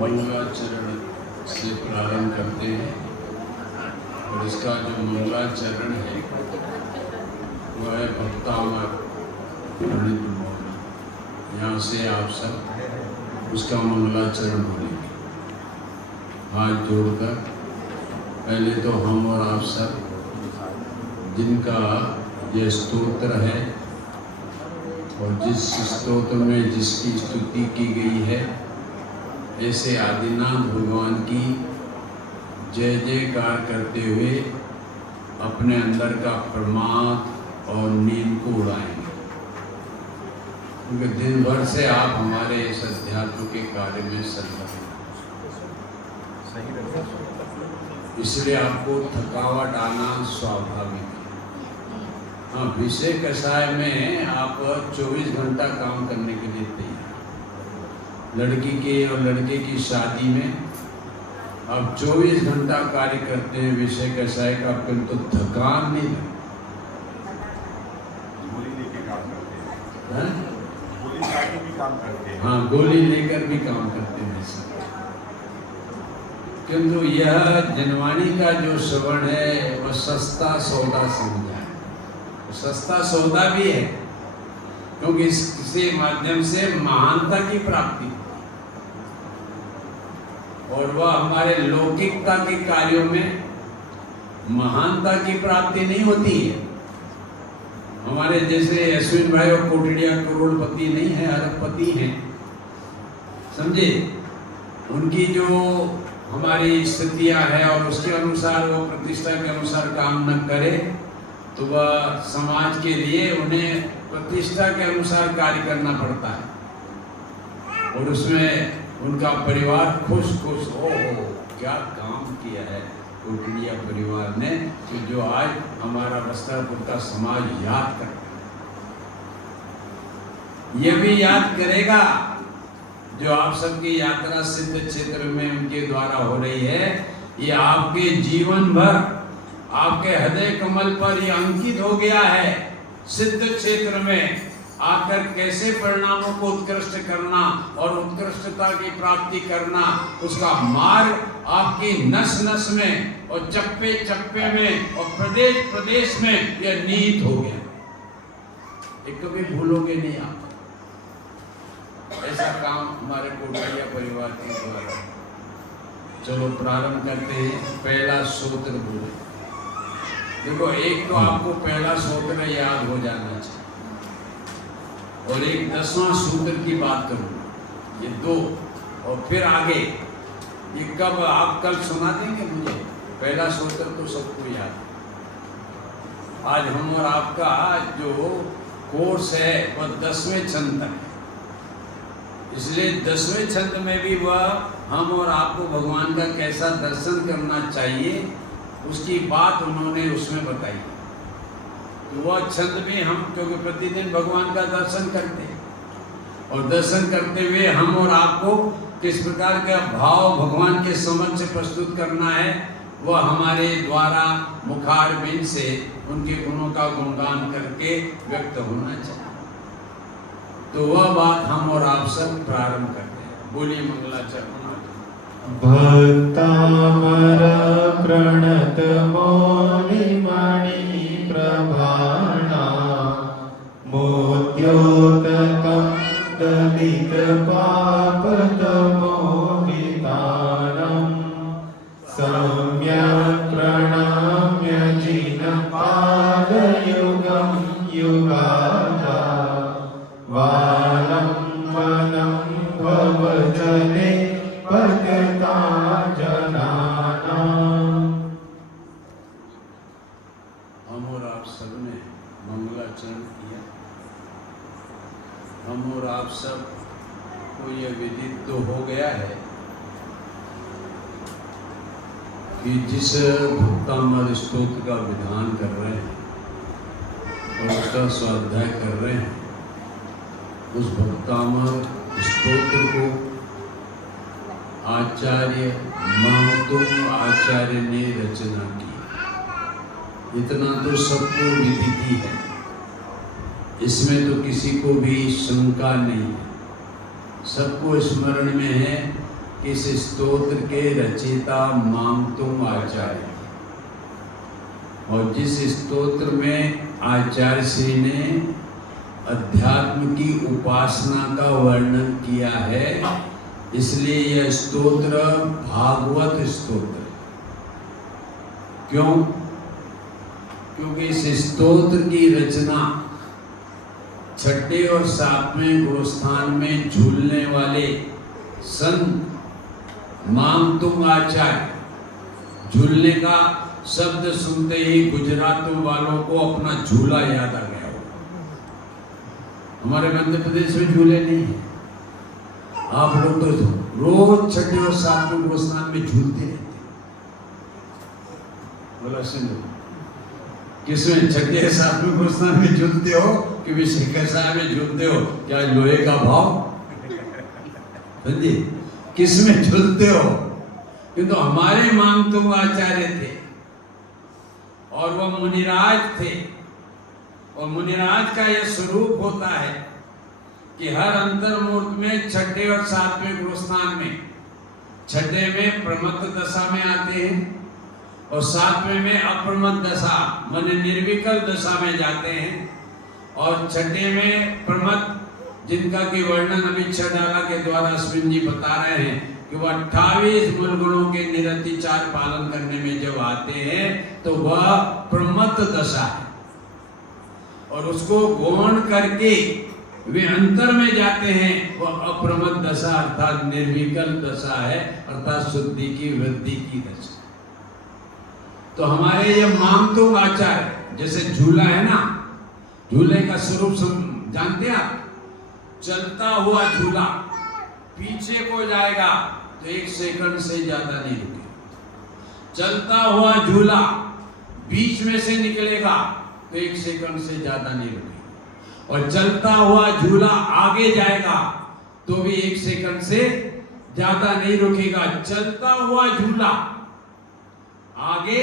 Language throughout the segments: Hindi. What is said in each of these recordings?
मंगलाचरण से प्रारंभ करते हैं और इसका जो मंगलाचरण है वह है भक्तामर पंडित मौर्य। यहाँ से आप सब उसका मंगलाचरण बोलेंगे हाथ जोड़कर। पहले तो हम और आप सब जिनका यह स्तोत्र है और जिस स्तोत्र में जिसकी स्तुति की गई है, ऐसे आदिनाथ भगवान की जय जयकार करते हुए अपने अंदर का प्रमाद और नींद को उड़ाएंगे, क्योंकि दिन भर से आप हमारे इस अध्यात्म के कार्य में संलग्न, इसलिए आपको थकावट आना स्वाभाविक है। हाँ, विषय कषाय में आप 24 घंटा काम करने के लिए तैयार। लड़की के और लड़के की शादी में आप 24 घंटा कार्य करते हैं विषय कषाय का, तो थकान नहीं लगती। गोली लेकर काम करते हैं, गोली लेकर भी काम करते हैं। हाँ, गोली लेकर भी काम करते हैं सब। किंतु यह जनवाणी का जो श्रवण है वह सस्ता सौदा समझा है। सस्ता सौदा भी है क्योंकि इसके माध्यम से महानता की प्राप्ति, और वह हमारे लौकिकता के कार्यों में महानता की प्राप्ति नहीं होती है। हमारे जैसे अश्विन भाई और कोटड़िया करोड़पति नहीं है, अरबपति हैं, समझे। उनकी जो हमारी स्थितियां हैं और उसके अनुसार वो प्रतिष्ठा के अनुसार काम न करे तो वह समाज के लिए उन्हें प्रतिष्ठा के अनुसार कार्य करना पड़ता है, और उसमें उनका परिवार खुश हो क्या काम किया है कोटड़िया परिवार ने, कि जो आज हमारा बस्तरपुर का समाज याद करता है। यह भी याद करेगा जो आप सबकी यात्रा सिद्ध क्षेत्र में उनके द्वारा हो रही है। ये आपके जीवन भर आपके हृदय कमल पर यह अंकित हो गया है। सिद्ध क्षेत्र में आकर कैसे परिणामों को उत्कृष्ट करना और उत्कृष्टता की प्राप्ति करना, उसका मार्ग आपकी नस नस में और चप्पे चप्पे में और प्रदेश प्रदेश में यह नीत हो गया। ये कभी भूलोगे नहीं आप। ऐसा काम हमारे कोटड़िया परिवार के द्वारा। चलो प्रारंभ करते हैं। पहला सूत्र बोले। देखो, एक तो आपको पहला सूत्र याद हो जाना चाहिए और एक 10वां सूत्र की बात करूँ, ये 2, और फिर आगे ये कब आप कल सुना देंगे मुझे। पहला सूत्र तो सबको याद है। आज हम और आपका जो कोर्स है वह 10वें छंद तक है, इसलिए 10वें छंद में भी वह हम और आपको भगवान का कैसा दर्शन करना चाहिए उसकी बात उन्होंने उसमें बताई। तो वह छंद में हम, क्योंकि प्रतिदिन भगवान का दर्शन करते हैं और दर्शन करते हुए हम और आपको किस प्रकार का भाव भगवान के समक्ष प्रस्तुत करना है, वह हमारे द्वारा मुखारबिंद से उनके गुणों का गुणगान करके व्यक्त होना चाहिए। तो वह बात हम और आप सब प्रारंभ करते हैं। बोलिए मंगलाचरण। भक्तामर प्रणत मौनि मणि प्रभाणा मोद्योतकं दलित पापतमोहितानं सम्यक् प्रणम्य जिनपादयुगं युगादा वालं वनं भवजले पतिता यह विदित तो हो गया है कि जिस भक्तामृत स्तोत्र का विधान कर रहे हैं और उसका स्वाध्याय कर रहे हैं, उस भक्तामृत स्तोत्र को आचार्य महतुम आचार्य ने रचना की। इतना तो सबको विदित है, इसमें तो किसी को भी शंका नहीं है। सबको स्मरण में है कि इस स्तोत्र के रचयिता मामतुम आचार्य, और जिस स्तोत्र में आचार्य श्री ने अध्यात्म की उपासना का वर्णन किया है, इसलिए यह स्तोत्र भागवत स्तोत्र है। क्यों? क्योंकि इस स्तोत्र की रचना छठे और सातवें गोस्थान में झूलने वाले संत मामतुम आचार्य, झूलने का शब्द सुनते ही गुजरातों वालों को अपना झूला याद आ गया हो। हमारे मध्य प्रदेश में झूले नहीं है। आप लोग तो रोज छठे और सातवें गोस्थान में झूलते रहते। बोला सुनो, किसमें छठे सातवें गोस्थान में झूलते हो कि विषय में झूलते हो? क्या लोहे का भाव? किसमें झूलते हो? किंतु हमारे मामतुम आचार्य थे और वह मुनिराज थे, और मुनिराज का यह स्वरूप होता है कि हर अंतर्मूर्त में छठे और सातवें गोस्थान में, छठे में प्रमत्त दशा में आते हैं और सातवें में अप्रमत्त दशा माने निर्विकल दशा में जाते हैं, और छठे में प्रमत्त, जिनका की वर्णन अभी छडाला के द्वारा अश्विन जी बता रहे हैं कि वह 28 मूल गुणों के निरतिचार पालन करने में जब आते हैं तो वह प्रमत्त दशा है, और उसको गौण करके वे अंतर में जाते हैं, वह अप्रमत्त दशा अर्थात निर्विकल दशा है, अर्थात शुद्धि की वृद्धि की दशा। तो हमारे ये मामतुम आचार्य, जैसे झूला है ना, झूले का स्वरूप जानते हैं आप? चलता हुआ झूला पीछे को जाएगा तो 1 सेकंड से ज्यादा नहीं रुकेगा। चलता हुआ झूला बीच में से निकलेगा तो 1 सेकंड से ज्यादा नहीं रुकेगा, और चलता हुआ झूला आगे जाएगा तो भी 1 सेकंड से ज्यादा नहीं रुकेगा। चलता हुआ झूला आगे,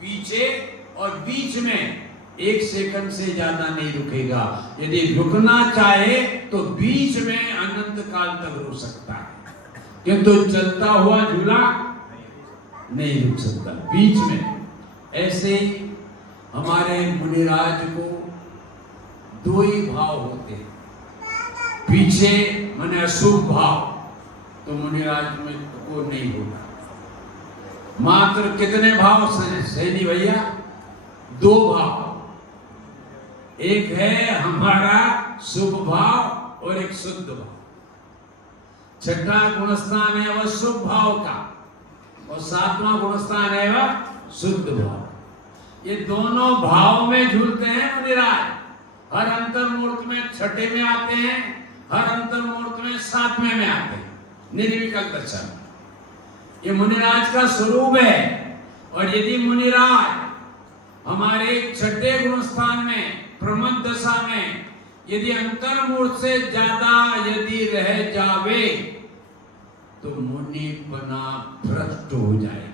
पीछे और बीच में 1 सेकंड से ज्यादा नहीं रुकेगा। यदि रुकना चाहे तो बीच में अनंत काल तक रुक सकता है, किंतु चलता हुआ झूला नहीं रुक सकता बीच में। ऐसे ही हमारे मुनिराज को 2 ही भाव होते हैं। पीछे माने अशुभ भाव तो मुनिराज में को नहीं होता। मात्र कितने भाव सैनी भैया? 2 भाव। एक है हमारा शुभ भाव और एक शुद्ध भाव। छठा गुणस्थान है वह शुभ भाव का, और 7वां गुणस्थान है वह शुद्ध भाव। ये दोनों भाव में झूलते हैं मुनिराज। हर अंतर्मूर्त में छठे में आते हैं, हर अंतर्मूर्त में 7वें में आते हैं, निर्विकल्प दशा में। ये मुनिराज का स्वरूप है। और यदि मुनिराज हमारे छठे गुणस्थान में प्रमत्त दशा में यदि अंतर्मूर्त से ज्यादा यदि रह जावे तो मुनिपना भ्रष्ट हो जाएगा।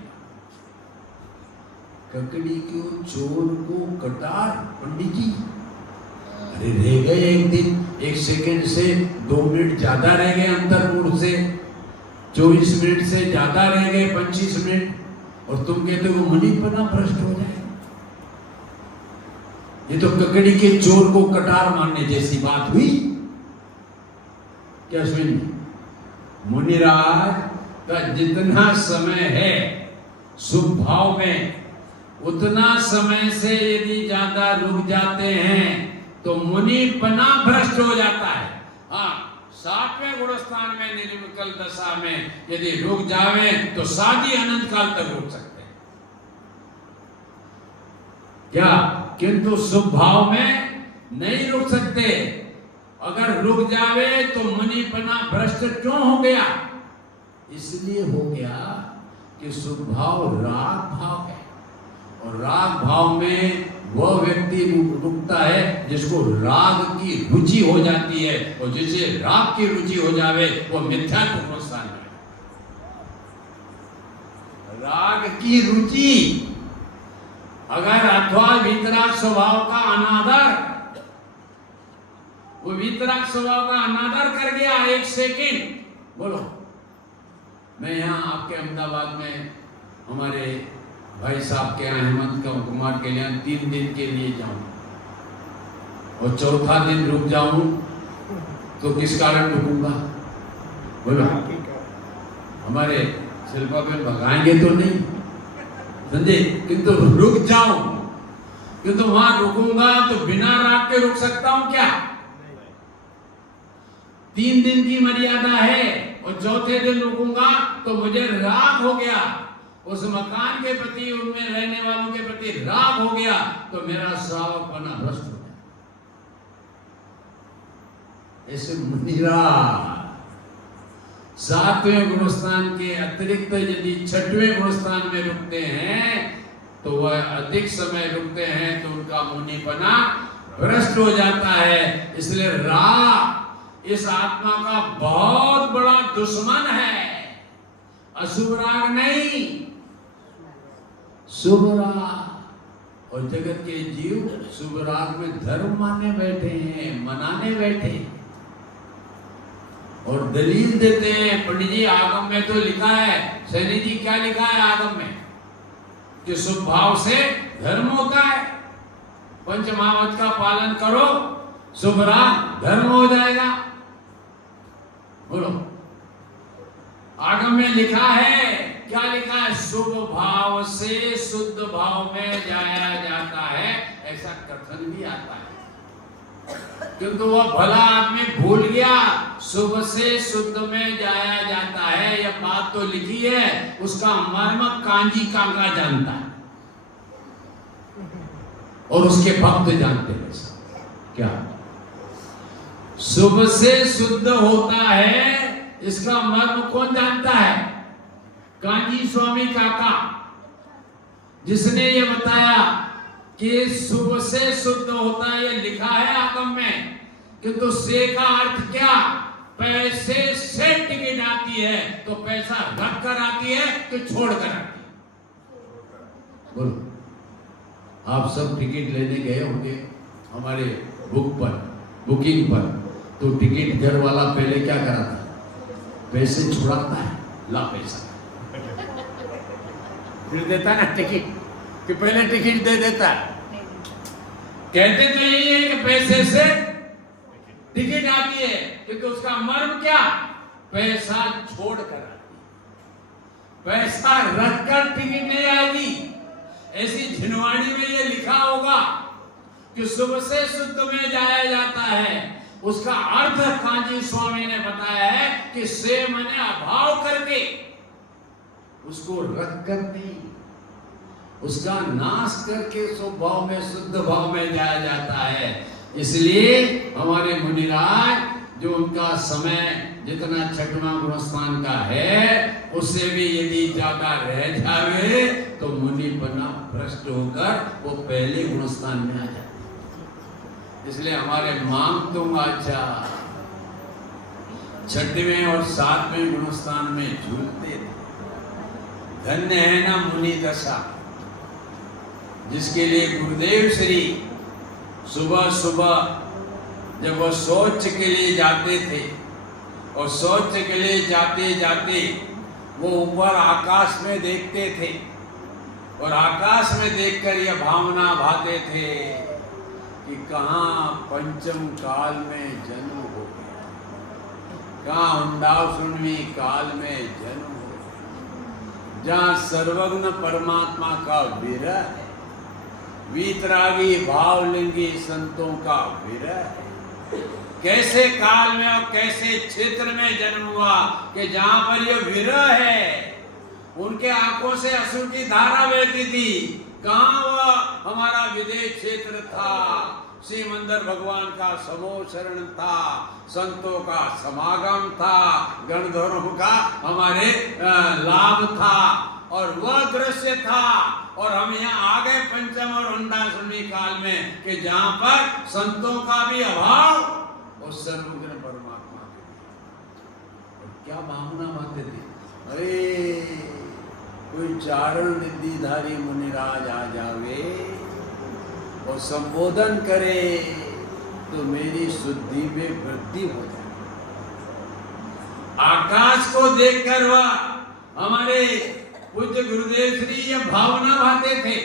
ककड़ी को चोर को कटार, पंडित जी अरे रह गए एक दिन 1 सेकंड से 2 मिनट ज्यादा रह गए अंतर्मूर्त से, 24 मिनट से ज्यादा रह गए 25 मिनट, और तुम कहते हो मुनिपना भ्रष्ट हो जाए। ये तो ककड़ी के चोर को कटार मारने जैसी बात हुई क्या? सुनिए, मुनिराज का जितना समय है शुभ भाव में, उतना समय से यदि ज्यादा रुक जाते हैं तो मुनिपना भ्रष्ट हो जाता है। हाँ, 7वें गुणस्थान में निर्विकल्प दशा में यदि रुक जावे तो शादी अनंत काल तक रुक सकते हैं क्या? किंतु शुभ भाव में नहीं रुक सकते। अगर रुक जावे तो मुनिपना भ्रष्ट क्यों हो गया? इसलिए हो गया कि स्वभाव राग भाव है, और राग भाव में वह व्यक्ति रुकता है जिसको राग की रुचि हो जाती है, और जिसे राग की रुचि हो जावे वो मिथ्यात्व स्थान में। राग की रुचि अगर अथवा वितराग स्वभाव का अनादर, वो वितराग स्वभाव का अनादर कर गया एक सेकंड, बोलो मैं यहाँ आपके अहमदाबाद में हमारे भाई साहब के यहाँ हेमंत कुमार के यहाँ 3 दिन के लिए जाऊं और चौथा दिन रुक जाऊं तो किस कारण रुकूंगा? बोलो हमारे शिल्पा बहन भगाएंगे तो नहीं, समझे? किंतु रुक जाऊं, किंतु वहां रुकूंगा तो बिना राग के रुक सकता हूं क्या? 3 दिन की मर्यादा है और चौथे दिन रुकूंगा तो मुझे राग हो गया, उस मकान के प्रति, उनमें रहने वालों के प्रति राग हो गया, तो मेरा श्रावकपना भ्रष्ट हो गया। ऐसे मुनिरा 7वें गुणस्थान के अतिरिक्त यदि 6वें गुणस्थान में रुकते हैं तो वह अधिक समय रुकते हैं तो उनका मुनिपना भ्रष्ट हो जाता है। इसलिए राग इस आत्मा का बहुत बड़ा दुश्मन है, अशुभ राग नहीं, शुभ राग। और जगत के जीव शुभ राग में धर्म मानने बैठे हैं, मनाने बैठे हैं और दलील देते हैं। पंडित जी आगम में तो लिखा है, सैनी जी क्या लिखा है आगम में? कि शुभ भाव से धर्म होता है, पंचमहावत का पालन करो, शुभ राग धर्म हो जाएगा। बोलो आगम में लिखा है, क्या लिखा है? शुभ भाव से शुद्ध भाव में जाया जाता है, ऐसा कथन भी आता है, किंतु वह भला आदमी भूल गया, शुभ से शुद्ध में जाया जाता है। यह बात तो लिखी है, उसका मर्म कांजी कांगा जानता है और उसके भक्त जानते हैं। क्या शुभ से शुद्ध होता है, इसका मर्म कौन जानता है? कांजी स्वामी काका, जिसने ये बताया कि शुभ से शुद्ध होता है, ये लिखा है आगम में, किंतु से का अर्थ क्या? पैसे से टिकट आती है तो पैसा रख कर आती है कि छोड़ कर आती है? बोलो आप सब टिकट लेने गए होंगे हमारे बुकिंग पर, तो टिकट घर वाला पहले क्या कराता है? पैसे छुड़ाता है, ला पैसा फिर देता ना टिकट, कि पहले टिकट दे देता है। कहते तो यही है कि पैसे से टिकट आती है, क्योंकि उसका मर्म क्या? पैसा छोड़ कर आती है, पैसा रखकर टिकट नहीं आएगी। ऐसी झिनवाड़ी में ये लिखा होगा कि शुभ से शुद्ध में जाया जाता है, उसका अर्थ कांजी स्वामी ने बताया है कि से मने अभाव करके, उसको रख कर नहीं, उसका नाश करके स्वभाव में शुद्ध भाव में जाया जाता है। इसलिए हमारे मुनिराज जो उनका समय जितना 6वां गुणस्थान का है, उससे भी यदि ज्यादा रह जावे तो मुनिपना भ्रष्ट होकर वो पहले गुणस्थान में आ जाते। इसलिए हमारे मांग तुम अच्छा 6वें और 7वें गुणस्थान में झूलते थे। धन्य है ना मुनि दशा, जिसके लिए गुरुदेव श्री सुबह सुबह जब वो शौच के लिए जाते थे और शौच के लिए जाते जाते वो ऊपर आकाश में देखते थे और आकाश में देखकर यह भावना भाते थे कि कहाँ पंचम काल में जन्म हो गया, कहाँ हुंडाव सुनवी काल में जन्म हो गया, जहाँ सर्वज्ञ परमात्मा का विरह है, वीतरागी भावलिंगी संतों का विरह है। कैसे काल में और कैसे क्षेत्र में जन्म हुआ कि जहां पर यह विरह है, उनके आंखों से अश्रु की धारा बहती थी। कहां वह हमारा विदेश क्षेत्र था श्री मंदिर भगवान का समूह शरण था, संतों का समागम था, गणधरों का हमारे लाभ था, और वह दृश्य था। और हम यहाँ आ गए पंचम और हुंडासुनी काल में कि जहाँ पर संतों का भी अभाव और सर्वज्ञ परमात्मा के भी। और क्या भावना बातें थी, अरे कोई चारण निधिधारी मुनिराज आ जावे और संबोधन करे तो मेरी शुद्धि में वृद्धि हो जाए। आकाश को देखकर वह हमारे पूज्य गुरुदेव श्री ये भावना भाते थे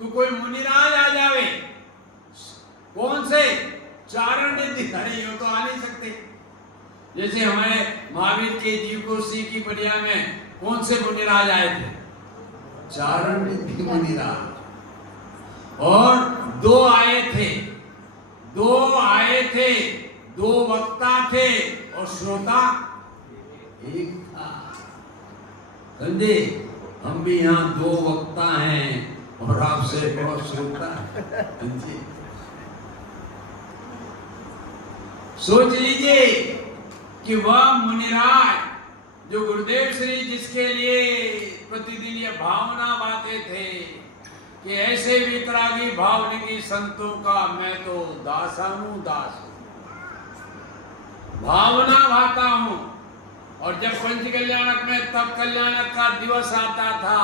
तो कोई मुनिराज आ जावे, कौन से चारण निधिधारी, हो तो आ नहीं सकते। जैसे हमारे महावीर के जीव गोस्वामी की बढ़िया में कौन से मुनिराज आए थे, चारण निधि मुनिराज, और दो आए थे, दो वक्ता थे और श्रोता एक था। समझे, हम भी यहाँ दो वक्ता हैं और आपसे बहुत श्रोता है। सोच लीजिए कि वह मुनिराज जो गुरुदेव श्री जिसके लिए प्रतिदिन ये भावना बातें थे कि ऐसे वितरागी भावनिकी संतों का मैं तो दासानु दास हूं, भावना भाता हूं। और जब पंच कल्याणक में तब कल्याणक का दिवस आता था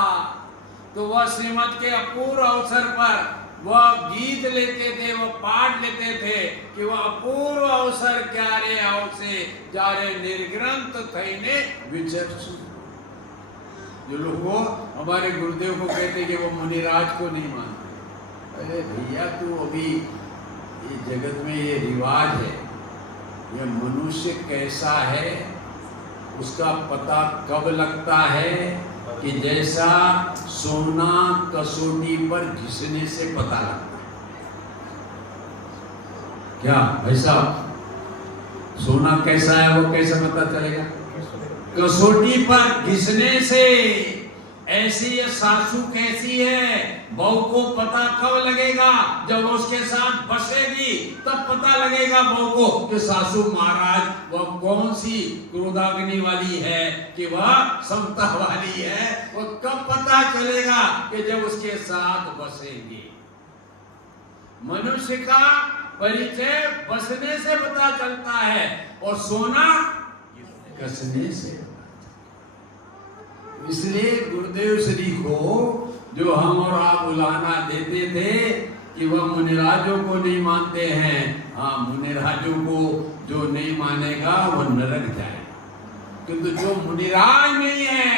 तो वह श्रीमद के अपूर्व अवसर पर वह गीत लेते थे, वह पाठ लेते थे कि वह अपूर्व अवसर क्यारे आओ से जारे निर्ग्रंथ थईने विचरसु। जो लोग वो हमारे गुरुदेव को कहते कि वो मुनिराज को नहीं मानते। अरे भैया तू अभी ये जगत में ये रिवाज है, ये मनुष्य कैसा है उसका पता कब लगता है कि जैसा सोना कसौटी पर घिसने से पता लगता है। क्या भाई साहब, सोना कैसा है वो कैसे पता चलेगा? कसौटी पर घिसने से। ऐसी ये सासू कैसी है, बहू को पता कब लगेगा? जब उसके साथ बसेगी तब पता लगेगा बहू को कि सासू महाराज वह कौन सी क्रोधाग्नि वाली है कि वह समता वाली है। वो कब पता चलेगा? कि जब उसके साथ बसेगी। मनुष्य का परिचय बसने से पता चलता है और सोना कसने से। इसलिए गुरुदेव श्री को जो हम और आप उलाहना देते थे कि वह मुनिराजों को नहीं मानते हैं। हाँ, मुनिराजों को जो नहीं मानेगा वो नरक जाए, किंतु जो मुनिराज नहीं है,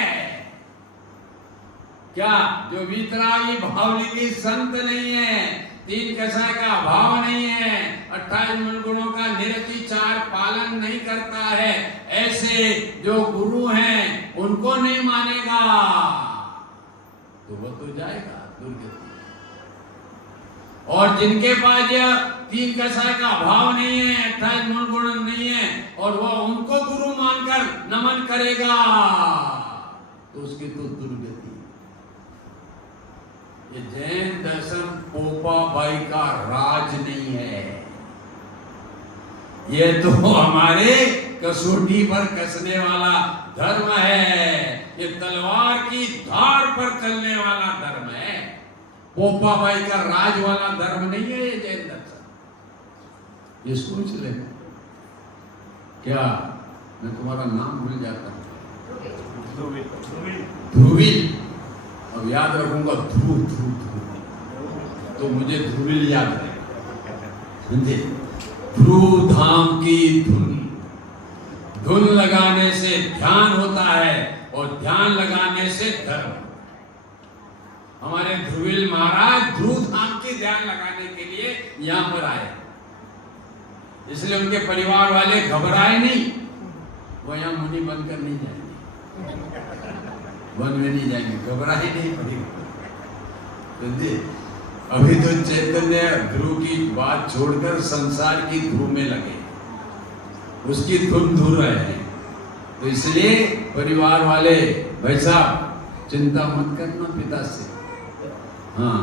क्या जो वीतरागी भावनिकी संत नहीं है, तीन कसाय का भाव नहीं है, 28 मूल गुणों का निरतिचार पालन नहीं करता है, ऐसे जो गुरु हैं उनको नहीं मानेगा तो वह तो जाएगा दुर्गति। और जिनके पास यह तीन कसाय का भाव नहीं है, 28 मूल गुण नहीं है, और वह उनको गुरु मानकर नमन करेगा तो उसकी तो दुर्गति। ये जैन दर्शन पोपा भाई का राज नहीं है, ये तो हमारे कसौटी पर कसने वाला धर्म है। ये तलवार की धार पर चलने वाला धर्म है, पोपा भाई का राज वाला धर्म नहीं है ये जैन दर्शन। ये सोच ले। क्या मैं तुम्हारा नाम भूल जाता हूँ? ध्रुविल। अब याद रखूंगा ध्रुव ध्रुव ध्रुव, तो मुझे ध्रुविल याद है। समझे? ध्रुव धाम की धुन, धुन लगाने से ध्यान होता है और ध्यान लगाने से धर्म। हमारे ध्रुविल महाराज ध्रुव धाम की ध्यान लगाने के लिए यहाँ पर आए, इसलिए उनके परिवार वाले घबराए नहीं। वो यहाँ मुनि बनकर नहीं जाएंगे, वन में नहीं जाएंगे, घबराए नहीं पड़ेगा। अभी तो चैतन्य ध्रुव की बात छोड़कर संसार की ध्रुव में लगे, उसकी धुन धुन रहे हैं। तो इसलिए परिवार वाले भाई साहब चिंता मत करना पिता से। हाँ,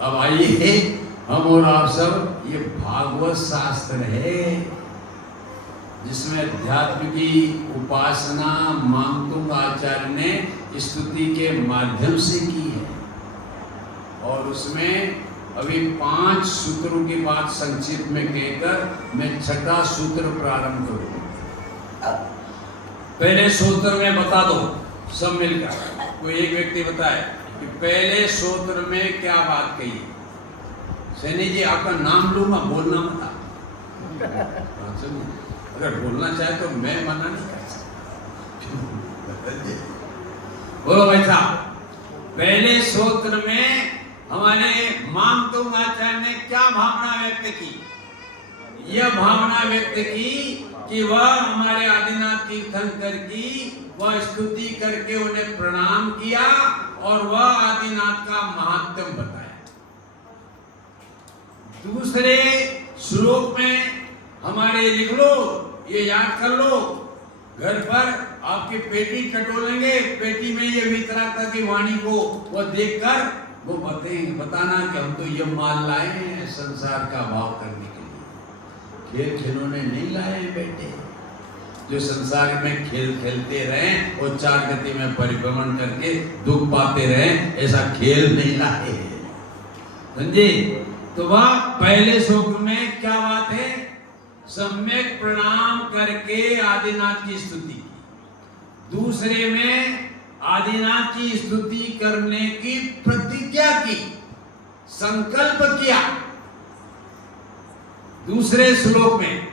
अब आइए हम और आप सब, ये भागवत शास्त्र है जिसमें अध्यात्म की उपासना मांगतुंग आचार्य ने स्तुति के माध्यम से की है। और उसमें अभी 5 सूत्रों की बात संक्षिप्त में कहकर मैं 6ठा सूत्र प्रारंभ करूंगा। पहले सूत्र में बता दो सब मिलकर, कोई एक व्यक्ति बताए कि पहले सूत्र में क्या बात कही। सैनी जी आपका नाम लूंगा, बोलना मत। अगर बोलना चाहे तो मैं मना नहीं कर सकता। बोलो भाई साहब, पहले सूत्र में हमारे मांगतुंग आचार्य ने क्या भावना व्यक्त की? यह भावना व्यक्त की कि वह हमारे आदिनाथ तीर्थंकर की वह स्तुति करके उन्हें प्रणाम किया और वह आदिनाथ का महात्म्य बताया। दूसरे श्लोक में हमारे लिख लो, ये याद कर लो, घर पर आपकी पेटी टटोलेंगे, पेटी में ये वितरागता की वाणी को वो देखकर वो बताना कि हम तो ये माल लाए हैं संसार का भाव करने के लिए, खेल खिलौने नहीं लाए हैं बेटे। जो संसार में खेल खेलते रहे और 4 गति में परिभ्रमण करके दुख पाते रहे, ऐसा खेल नहीं लाए। समझे? तो वह पहले श्लोक में क्या बात है? सम्यक प्रणाम करके आदिनाथ की स्तुति की। दूसरे में आदिनाथ की स्तुति करने की प्रतिज्ञा की, संकल्प किया दूसरे श्लोक में।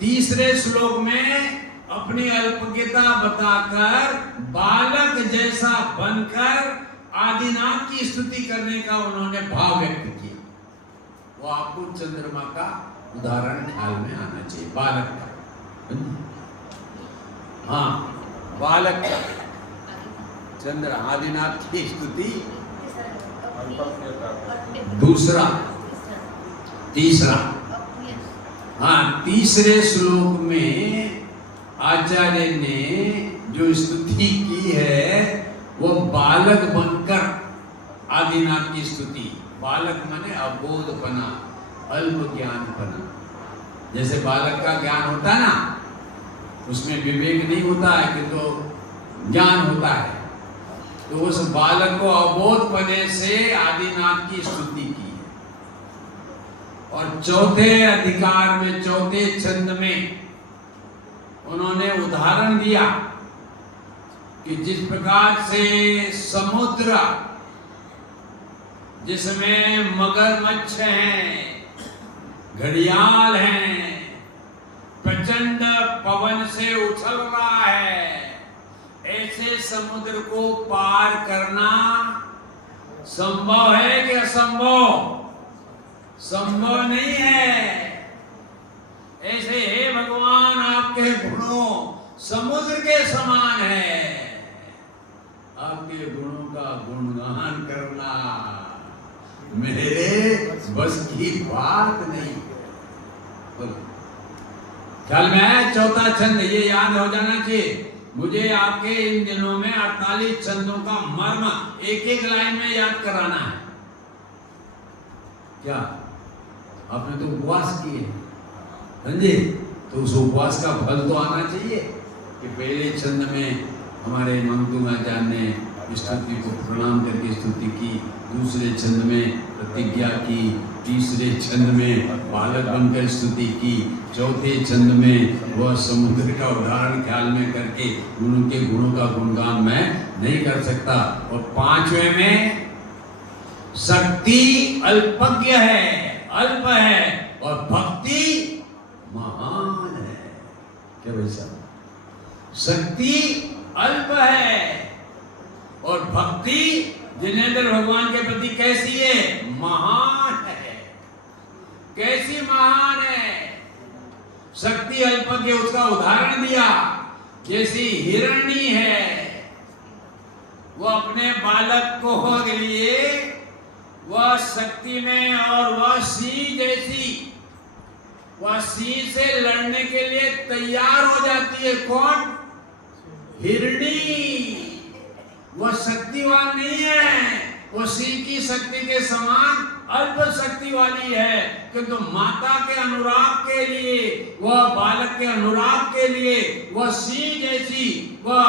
तीसरे श्लोक में अपनी अल्पज्ञता बताकर बालक जैसा बनकर आदिनाथ की स्तुति करने का उन्होंने भाव व्यक्त किया। वो आपको चंद्रमा का उदाहरण ख्याल में आना चाहिए, बालक का। हाँ, बालक का चंद्र आदिनाथ की स्तुति। दूसरा, तीसरा, हाँ, तीसरे श्लोक में आचार्य ने जो स्तुति की है वो बालक बनकर आदिनाथ की स्तुति। बालक माने अबोधपना, अल्प ज्ञानपना। जैसे बालक का ज्ञान होता है ना, उसमें विवेक नहीं होता है कि तो ज्ञान होता है। तो उस बालक को अबोधपने से आदिनाथ की स्तुति की। और चौथे अधिकार में, चौथे छंद में उन्होंने उदाहरण दिया कि जिस प्रकार से समुद्र जिसमें मगरमच्छ हैं, घड़ियाल हैं, प्रचंड पवन से उछल रहा है, ऐसे समुद्र को पार करना संभव है कि असंभव? संभव नहीं है। ऐसे हे भगवान, आपके गुणों समुद्र के समान है, आपके गुणों का गुणगान करना मेरे बस की बात नहीं। ख्याल में है? चौथा छंद ये याद हो जाना चाहिए मुझे। आपके इन दिनों में 48 छंदों का मर्म एक लाइन में याद कराना है। क्या आपने तो उपवास किए, समझे? तो उस उपवास का फल तो आना चाहिए कि पहले छंद में हमारे मांगतुंग आचार्य ने स्तुति को प्रणाम करके स्तुति की, दूसरे छंद में प्रतिज्ञा की, तीसरे छंद में बालक बनकर स्तुति की, चौथे छंद में वह समुद्र का उदाहरण ख्याल में करके उनके गुणों का गुणगान मैं नहीं कर सकता। और पांचवें में शक्ति अल्पज्ञ है, अल्प है, और भक्ति महान है। क्या भाई साहब? शक्ति अल्प है और भक्ति जिनेंद्र भगवान के प्रति कैसी है? महान है। कैसी महान है? शक्ति अल्पज्ञ, उसका उदाहरण दिया। जैसी हिरणी है, वो अपने बालक को के लिए वह शक्ति में, और वह सिंह जैसी, वह सिंह से लड़ने के लिए तैयार हो जाती है। कौन? हिरणी। वह शक्तिवान नहीं है, वो सिंह की शक्ति के समान अल्प शक्ति वाली है, किंतु माता के अनुराग के लिए, वह बालक के अनुराग के लिए, वह सिंह जैसी वह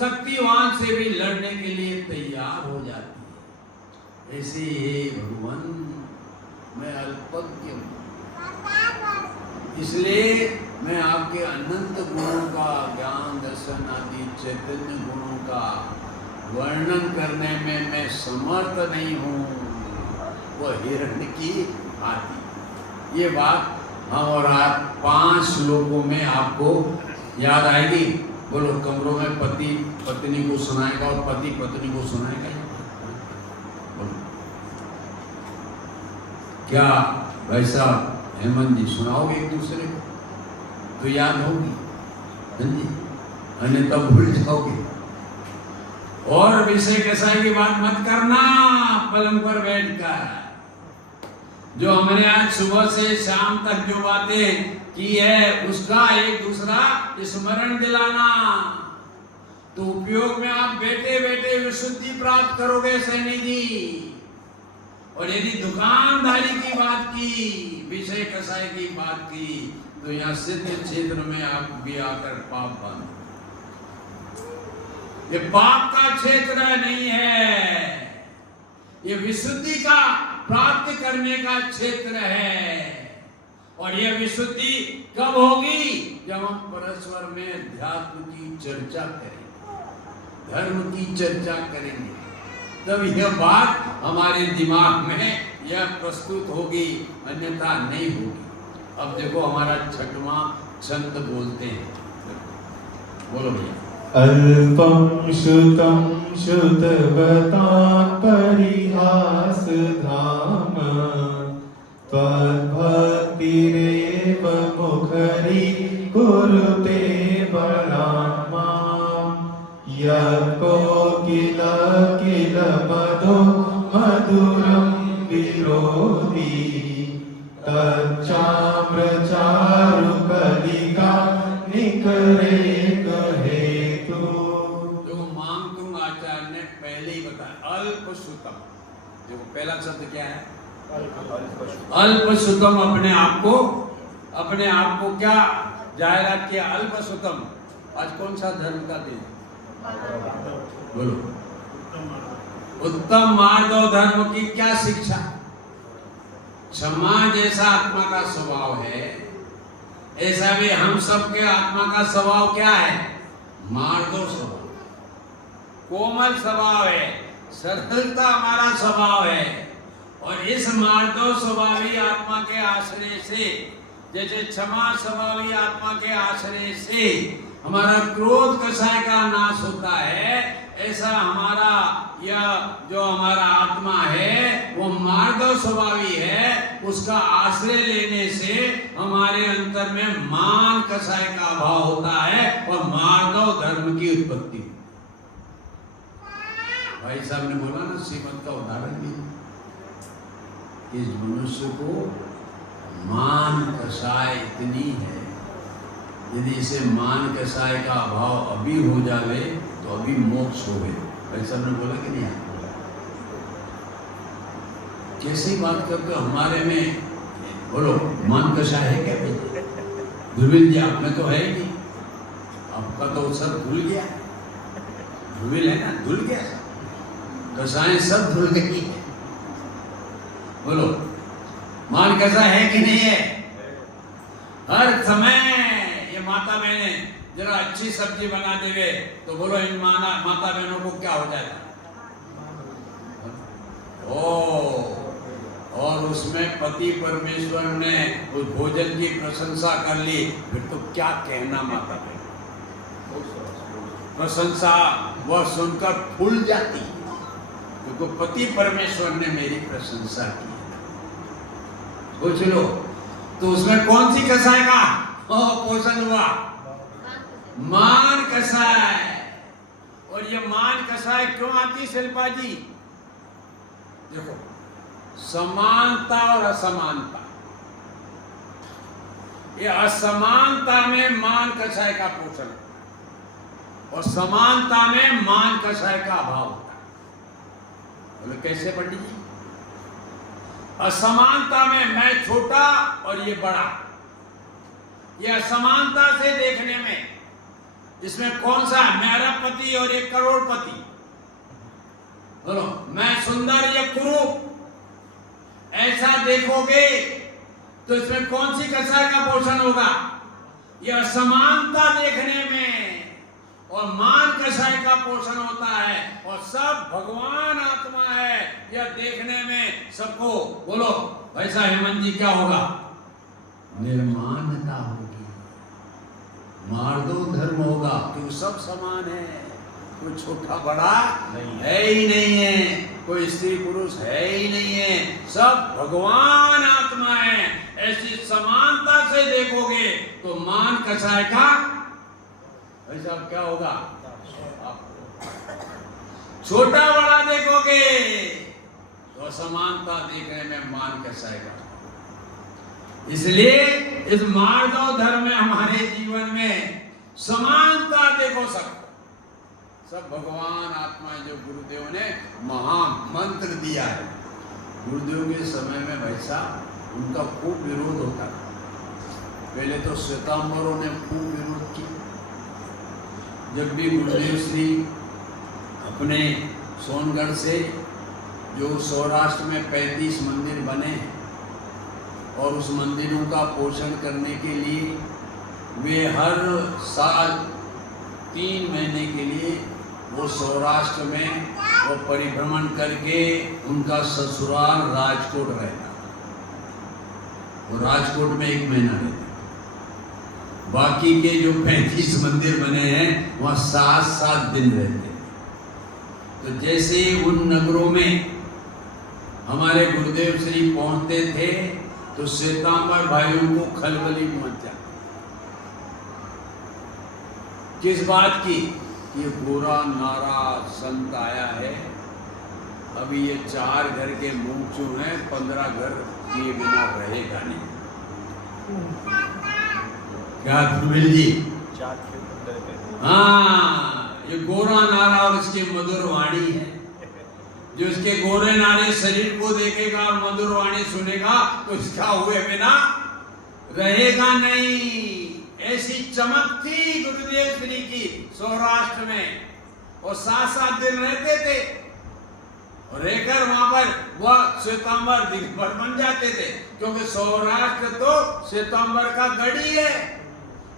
शक्तिवान से भी लड़ने के लिए तैयार हो जाती है। ऐसे ही भगवान मैं अल्पज्ञ हूं, इसलिए मैं आपके अनंत गुणों का ज्ञान दर्शन आदि चैतन्य गुणों का वर्णन करने में मैं समर्थ नहीं हूँ। वह हिरण्य की आदि, ये बात हम और आप 5 श्लोकों में आपको याद आएगी। बोलो, कमरों में पति पत्नी को सुनाएगा और पति पत्नी को सुनाएगा। बोलो, क्या भाई साहब हेमंत जी सुनाओगे एक दूसरे को तो याद होगी, हाँ जी, अन्यथा भूल जाओगे। और विषय कसाई की बात मत करना पलंग पर बैठकर। जो हमने आज सुबह से शाम तक जो बातें की है उसका एक दूसरा स्मरण दिलाना, तो उपयोग में आप बैठे बैठे विशुद्धि प्राप्त करोगे सैनी जी। और यदि दुकानदारी की बात की, विषय कसाई की बात की, तो यहाँ सिद्ध क्षेत्र में आप भी आकर पाप बंद। ये पाप का क्षेत्र नहीं है, ये विशुद्धि का प्राप्त करने का क्षेत्र है। और यह विशुद्धि कब होगी? जब हम परस्पर में अध्यात्म की चर्चा करेंगे, धर्म की चर्चा करेंगे, तब यह बात हमारे दिमाग में यह प्रस्तुत होगी, अन्यथा नहीं होगी। अब देखो हमारा 6वां छंद बोलते हैं, बोलो भैया। अल्पं श्रुतं श्रुतवतां परिहास धाम, त्वद्भक्तिरेव मुखरी कुरुते बलां मां। यको किल किल मधु मधुरं विरोधी, तच्चाम्र चारु कलिका निकरे हेतु। देखो मांगतुंग आचार्य ने पहले ही बताया अल्प श्रुतम। देखो पहला शब्द क्या है? अल्प श्रुतम। अपने आप को क्या जाहिरात किया? अल्प श्रुतम। आज कौन सा धर्म का दिन? बोलो। उत्तम मार्ग धर्म की क्या शिक्षा? क्षमा जैसा आत्मा का स्वभाव है, ऐसा भी हम सबके आत्मा का स्वभाव क्या है? मार्दव स्वभाव, कोमल स्वभाव है, सरलता हमारा स्वभाव है। और इस मार्दव स्वभावी आत्मा के आश्रय से, जैसे क्षमा स्वभावी आत्मा के आश्रय से हमारा क्रोध कषाय का नाश होता है, ऐसा हमारा यह जो हमारा आत्मा है वो मार्दव स्वभावी है। उसका आश्रय लेने से हमारे अंतर में मान कषाय का अभाव होता है और मार्दव धर्म की उत्पत्ति। भाई साहब ने बोला ना, श्रीमत का उदाहरण दिया। इस मनुष्य को मान कषाय इतनी है, यदि इसे मान कषाय का अभाव अभी हो जावे तो अभी मोक्ष हो गए। भाई साहब ने बोला कि नहीं? कैसी बात करते हो हमारे में? बोलो, मान कषाय है क्या भाई? ध्रुविल जी आप में तो है ही नहीं, आपका तो सब धुल गया। ध्रुविल है ना, धुल गया, कषाय सब धुल गई। बोलो, मान कषाय है कि नहीं है? हर समय ये माता बहने जरा अच्छी सब्जी बना देवे तो बोलो इन माता बहनों को क्या हो जाएगा? ओ, और उसमें पति परमेश्वर ने उस भोजन की प्रशंसा कर ली, फिर तो क्या कहना माता बहन। प्रशंसा वह सुनकर फूल जाती, क्योंकि पति परमेश्वर ने मेरी प्रशंसा की। पूछ लो तो उसमें कौन सी कषाय का पोषण हुआ? मान कषाय। और ये मान कषाय क्यों आती शिल्पा जी? देखो, समानता और असमानता, ये असमानता में मान कषाय का पोषण और समानता में मान कषाय का अभाव होता है। बोले कैसे पंडित जी? असमानता में मैं छोटा और ये बड़ा, ये असमानता से देखने में, इसमें कौन सा है? मैं अरबपति और एक करोड़पति, बोलो मैं सुंदर या कुरूप, ऐसा देखोगे तो इसमें कौन सी कसाय का पोषण होगा? यह असमानता देखने में, और मान कसाय का पोषण होता है, और सब भगवान आत्मा है यह देखने में सबको। बोलो भाई साहब हेमंत जी क्या होगा? निर्मानता होगी, मार्दो धर्म होगा, क्योंकि सब समान है, कोई छोटा बड़ा है ही नहीं है, कोई स्त्री पुरुष है ही नहीं है, सब भगवान आत्मा है। ऐसी समानता से देखोगे तो मान कसाय का भाई साहब क्या होगा? छोटा बड़ा देखोगे तो असमानता देखने में मान कसाएगा। इसलिए इस मार्दव धर्म में हमारे जीवन में समानता देखो, सब भगवान आत्मा जो गुरुदेव ने महामंत्र दिया है। गुरुदेव के समय में भाई साहब उनका खूब विरोध होता था। पहले तो श्वेतांबरों ने खूब विरोध किया। जब भी गुरुदेव श्री अपने सोनगढ़ से जो सौराष्ट्र में 35 मंदिर बने और उस मंदिरों का पोषण करने के लिए वे हर साल 3 महीने के लिए वो सौराष्ट्र में वो परिभ्रमण करके उनका ससुराल राजकोट रहता। वो राजकोट में 1 महीना रहता। बाकी के जो 35 मंदिर बने हैं वहाँ 7-7 दिन रहते। तो जैसे उन नगरों में हमारे गुरुदेव श्री पहुंचते थे तो श्वेतांबर भाइयों को खलबली मच जाती। किस बात की? ये गोरा नारा संत आया है, अभी ये 4 घर के मुंह हैं, 15 घर किए बिना रहेगा नहीं। क्या धर्मिल जी? हाँ, ये गोरा नारा और इसकी मधुर वाणी है। जो इसके गोरे नारे शरीर को देखेगा और मधुर वाणी सुनेगा तो इसका हुए बिना रहेगा नहीं। ऐसी चमक थी गुरुदेव श्री की सौराष्ट्र में, और 7-7 दिन रहते थे और रहकर वहां पर वह श्वेतांबर दिगंबर बन जाते थे, क्योंकि सौराष्ट्र तो श्वेतांबर का गढ़ी है।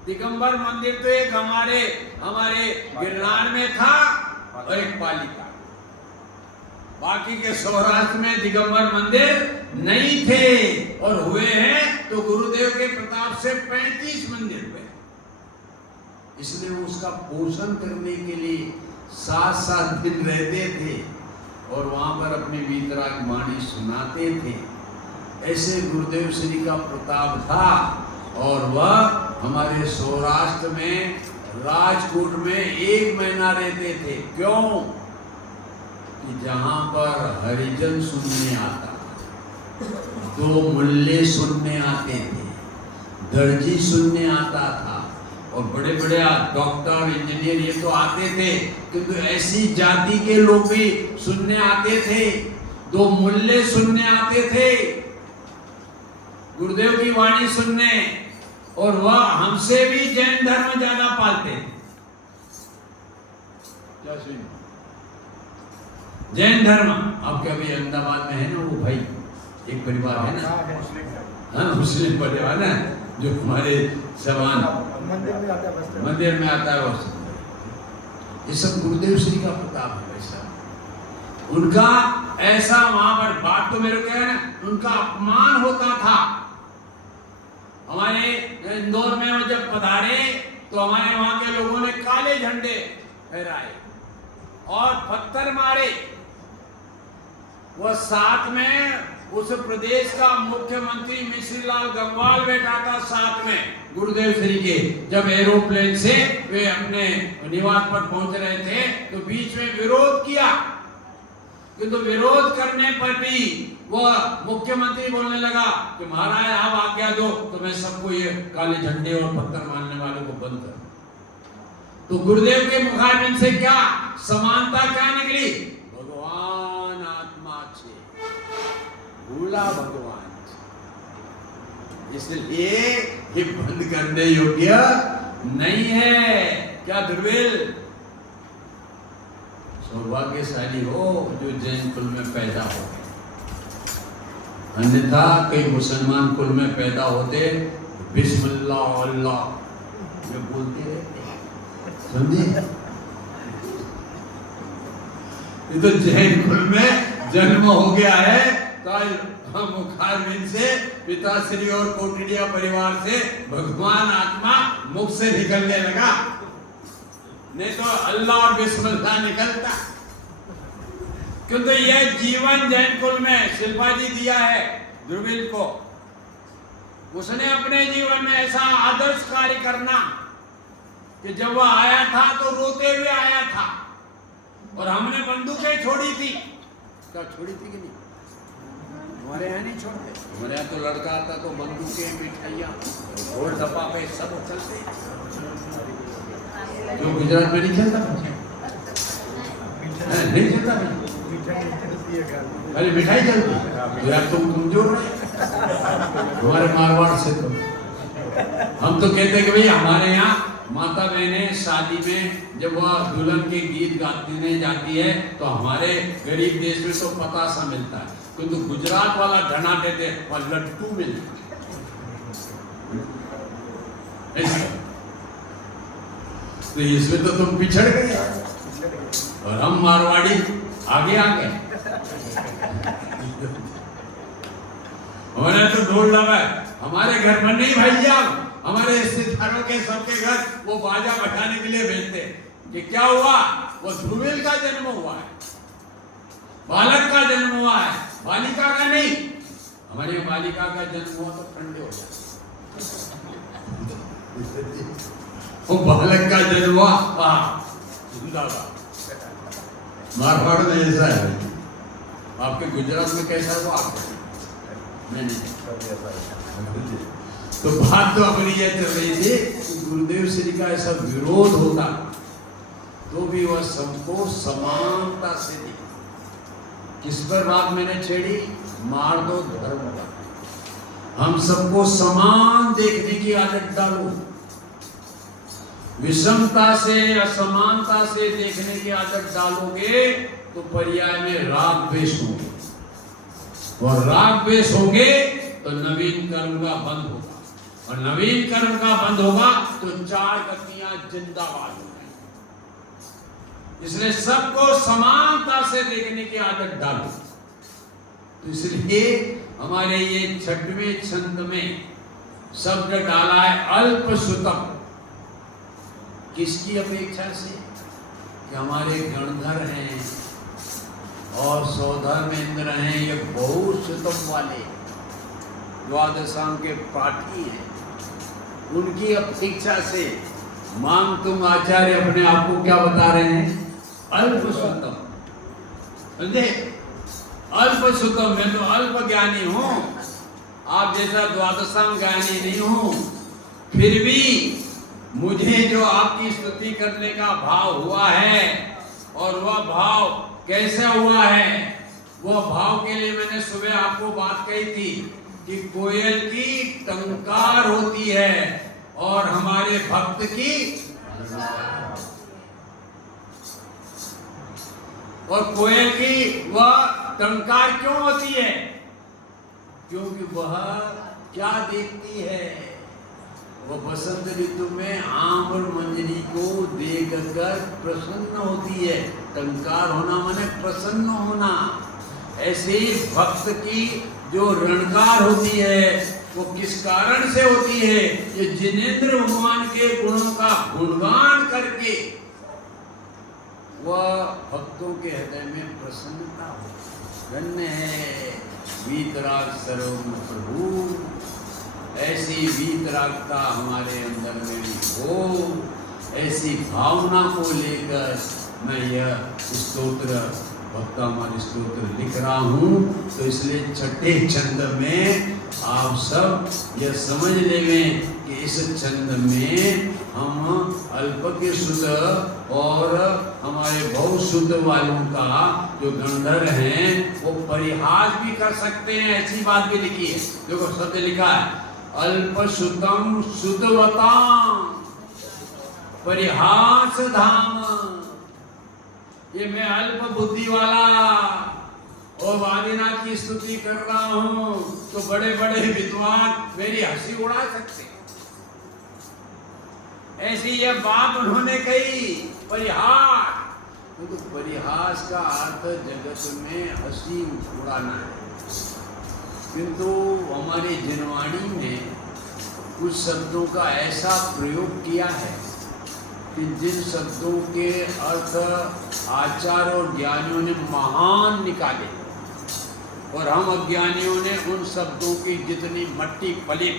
दिगंबर मंदिर तो एक हमारे गिरनार में था और एक पालिका, बाकी के सौराष्ट्र में दिगंबर मंदिर नहीं थे, और हुए हैं तो गुरुदेव के प्रताप से 35 मंदिर हुए। इसलिए उसका पोषण करने के लिए 7-7 दिन रहते थे और वहां पर अपनी वीतराग वाणी सुनाते थे। ऐसे गुरुदेव श्री का प्रताप था, और वह हमारे सौराष्ट्र में राजकोट में 1 महीना रहते थे। क्यों? कि जहां पर हरिजन सुनने आता, 2 मुल्ले सुनने आते थे, दर्जी सुनने आता था, और बड़े बड़े डॉक्टर इंजीनियर ये तो आते थे, किंतु ऐसी जाति के लोग भी सुनने आते थे। 2 मुल्ले सुनने आते थे गुरुदेव की वाणी सुनने, और वह हमसे भी जैन धर्म ज्यादा पालते थे। क्या सुन जैन धर्म? आपके अभी अहमदाबाद में है ना वो भाई, एक परिवार है ना, हाँ मुस्लिम परिवार ना, जो हमारे समान मंदिर में आता है। वो ये सब गुरुदेव श्री का प्रताप है। ऐसा उनका ऐसा वहां पर बात तो मेरे को क्या है ना, उनका अपमान होता था। हमारे इंदौर में वो जब पधारे तो हमारे वहां के लोगों ने काले झंडे फहराए और पत्थर मारे। वह साथ में उस प्रदेश का मुख्यमंत्री मिश्री लाल गंगवाल बैठा था साथ में गुरुदेव श्री के। जब एरोप्लेन से वे अपने निवास पर पहुंच रहे थे तो बीच में विरोध किया, किंतु विरोध करने पर भी वह मुख्यमंत्री बोलने लगा कि महाराज आप आज्ञा दो तो मैं सबको ये काले झंडे और पत्थर मारने वालों को बंद कर। तो गुरुदेव के मुखारबिंद से क्या समानता क्या निकली? भगवान आत्मा छे भूला भगवान। इसलिए ये बंद करने योग्य नहीं है। क्या ध्रुवील? सौभाग्यशाली हो जो जैन कुल में पैदा हो, अन्यथा कई मुसलमान कुल में पैदा होते बिस्मिल्लाह अल्लाह ये बोलते रहते, समझे? ये तो जैन कुल में जन्म हो गया है। कल मुखारबिंद से पिताश्री और कोटिडिया परिवार से भगवान आत्मा मुख से निकलने लगा, नहीं तो अल्लाह और बिस्मिल्लाह निकलता। क्योंकि यह जीवन जैन कुल में शिल्पा जी दिया है ध्रुवील को। उसने अपने जीवन में ऐसा आदर्श कार्य करना कि जब वह आया था तो रोते हुए आया था, और हमने बंदूकें छोड़ी थी। क्या छोड़ी थी कि नहीं? हमारे यहाँ नहीं छोड़ते। हमारे यहाँ तो लड़का आता तो बंदूकें, मिठाइयाँ, ढोल ढपाके सब चलते। जो गुजरात में नहीं चलता, नहीं चलता, अरे मिठाई चलती। तो यार तुम कमजोर रहे हमारे मारवाड़ से। तो हम तो कहते हैं कि भाई हमारे यहाँ माता बहनें शादी में जब वह दुल्हन के गीत गाती जाती है तो हमारे गरीब देश में तो पता सा मिलता है, किंतु गुजरात वाला घना देते और लड्डू मिलता है। तो इसमें तो तुम पिछड़ गए और हम मारवाड़ी आगे आ गए। हमारे तो ढोल लगा हमारे घर पर नहीं भैया, हमारे रिश्तेदारों के सबके घर वो बाजा बजाने के लिए भेजते कि क्या हुआ, वो ध्रुवील का जन्म हुआ है, बालक का जन्म हुआ है, बालिका का नहीं। हमारी बालिका का जन्म हुआ तो ठंडे हो जाते, वो बालक का जन्म हुआ जिंदाबाद। मारवाड़ में ऐसा है। आपके गुजरात में कैसा हुआ? आपको नहीं। तो बात तो अपनी यह चल रही थी कि गुरुदेव श्री का ऐसा विरोध होता तो भी वह सबको समानता से दी। किस पर बात मैंने छेड़ी? मार दो धर्म का। हम सबको समान देखने की आदत डालो। विषमता से, असमानता से देखने की आदत डालोगे तो पर्याय में राग द्वेष होंगे, और राग द्वेष होंगे तो नवीन कर्म का बंद होगा, और नवीन कर्म का बंद होगा तो चार गतियां जिंदाबाद हो जाएंगी। इसलिए सबको समानता से देखने की आदत डालो। तो इसलिए हमारे ये 6वें छंद में शब्द डाला है अल्पसुतम। किसकी अपेक्षा से? कि हमारे गणधर हैं और सौधर्मेंद्र हैं, ये बहुत सुतम वाले द्वादशांग के पाठी हैं, उनकी अपेक्षा से मांग तुम आचार्य अपने आप को क्या बता रहे हैं? अल्पसुतम। समझे? अल्पसुतम। मैं तो अल्प ज्ञानी हूं, आप जैसा द्वादशांग ज्ञानी नहीं हूं, फिर भी मुझे जो आपकी स्तुति करने का भाव हुआ है, और वह भाव कैसे हुआ है, वह भाव के लिए मैंने सुबह आपको बात कही थी कि कोयल की टंकार होती है और हमारे भक्त की, और कोयल की वह टंकार क्यों होती है? क्योंकि वह क्या देखती है? वो बसंत ऋतु में आम और मंजरी को देखकर प्रसन्न होती है। टंकार होना माने प्रसन्न होना। ऐसे ही भक्त की जो रणकार होती है वो किस कारण से होती है? ये जिनेंद्र भगवान के गुणों का गुणगान करके वह भक्तों के हृदय में प्रसन्नता हो। धन्य है वीतराग सर्वम प्रभु। ऐसी वीतरागता हमारे अंदर में भी हो। ऐसी भावना को लेकर मैं यह स्तोत्र भक्तामाल स्तोत्र लिख रहा हूँ। तो इसलिए छठे छंद में आप सब यह समझ लेंगे कि इस छंद में हम अल्प के सुध और हमारे हमारे बहुत शुद्ध वालों का जो गंधर्व हैं वो परिहास भी कर सकते हैं, ऐसी बात भी लिखी है। देखो शब्द लिखा है अल्प सुतम सुतवताम परिहास धाम। ये मैं अल्प बुद्धि वाला और वादिनाथ की स्तुति कर रहा हूं तो बड़े बड़े विद्वान मेरी हंसी उड़ा सकते हैं। ऐसी यह बात उन्होंने कही परिहास। तो परिहास का अर्थ जगत में हंसी उड़ाना है, किंतु हमारी जनवाणी में कुछ शब्दों का ऐसा प्रयोग किया है कि जिन शब्दों के अर्थ आचार्य और ज्ञानियों ने महान निकाले और हम अज्ञानियों ने उन शब्दों की जितनी मट्टी पलित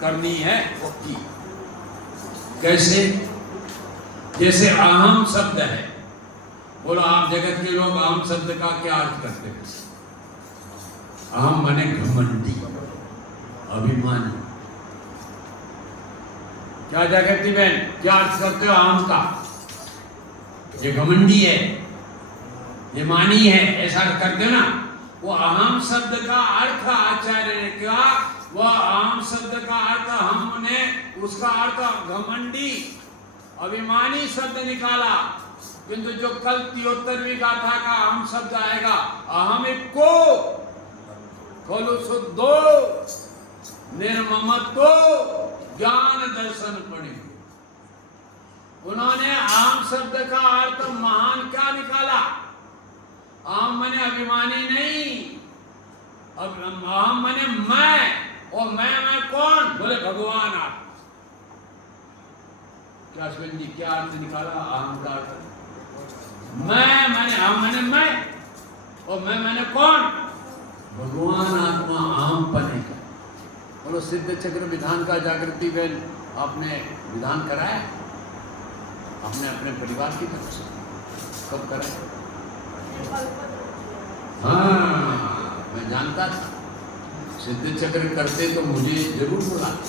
करनी है वो की। कैसे? जैसे अहम शब्द है, बोलो आप जगत के लोग अहम शब्द का क्या अर्थ करते हैं? अहम माने घमंडी, अभिमानी। क्या जागृति बहन क्या अर्थ करते हो अहम का? ये घमंडी है, ये मानी है, ऐसा करते हो ना। वो अहम शब्द का अर्थ आचार्य ने क्या, वह अहम शब्द का अर्थ हमने उसका अर्थ घमंडी अभिमानी शब्द निकाला। किंतु जो कल 73वीं गाथा का अहम शब्द आएगा, अहम को खलु शुद्धो निर्ममत्व ज्ञान दर्शन पड़े। उन्होंने अहम शब्द का अर्थ महान क्या निकाला? अहम माने अभिमानी नहीं, अहम माने मैं, और मैं कौन? बोले भगवान। आप क्या अश्विन जी क्या अर्थ निकाला अहम का अर्थ? मैं माने अहम माने मैं, और मैं माने कौन? भगवान आत्मा अहम पने का। बोलो सिद्ध चक्र विधान का जागृति बहन आपने विधान कराया? आपने अपने परिवार की तरफ से कब कराया? हाँ मैं जानता था सिद्ध चक्र करते तो मुझे जरूर बुलाते।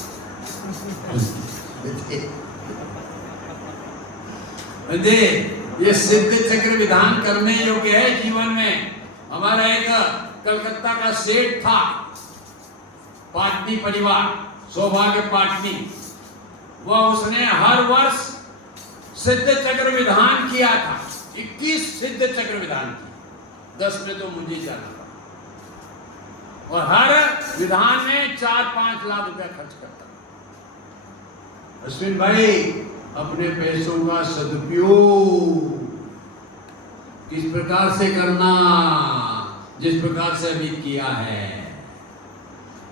ये सिद्ध चक्र विधान करने योग्य है जीवन में। हमारा एक कलकत्ता का सेठ था, पाटनी परिवार, सौभाग्य पाटनी। वह उसने हर वर्ष सिद्ध चक्र विधान किया था। 21 सिद्ध चक्र विधान किए, 10 में तो मुझे जाना था। और हर विधान में 4-5 लाख रुपया खर्च करता। अश्विन भाई अपने पैसों का सदुपयोग किस प्रकार से करना, जिस प्रकार से अभी किया है।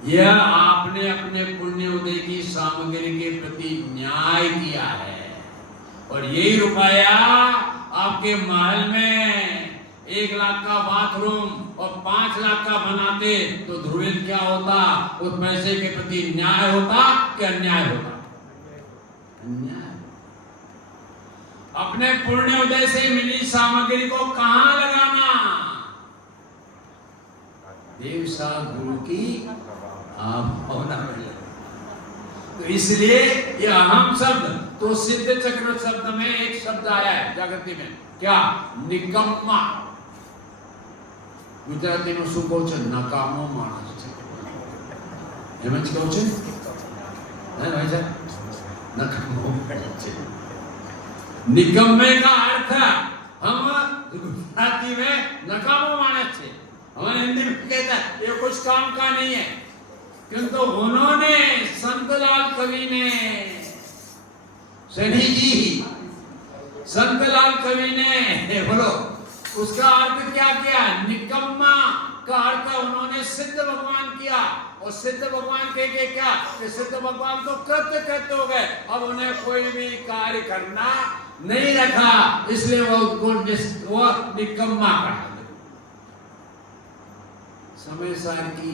यह आपने अपने पुण्य उदय की सामग्री के प्रति न्याय किया है। और यही रुपया आपके महल में 1 लाख का बाथरूम और 5 लाख का बनाते तो ध्रुवील क्या होता? उस पैसे के प्रति न्याय होता कि अन्याय होता? अन्याय। अपने पुण्य उदय से मिली सामग्री को कहां लगाना? देव साहब गुरु की भावना में। तो इसलिए ये अहम शब्द तो सिद्ध चक्र शब्द में एक शब्द आया है जागृति में, क्या? निकम्मा। गुजराती में શું કહો છો? નકામો માણસ છે। એમ જ કહો છો ને ભાઈ સાહેબ? નકામો માણસ છે। निकम्मे का अर्थ हम गुजराती में नकामो मानस है, हमारे हिंदी में कहता है ये कुछ काम का नहीं है। किंतु उन्होंने संतलाल कवि ने, सनी जी संतलाल कवि ने बोलो उसका अर्थ क्या किया? निकम्मा का अर्थ उन्होंने सिद्ध भगवान किया। और सिद्ध भगवान कह के क्या कि सिद्ध भगवान तो कृत्य कृत्य हो गए, अब उन्हें कोई भी कार्य करना नहीं रखा, इसलिए वो निकम्मा कहा। समय सार की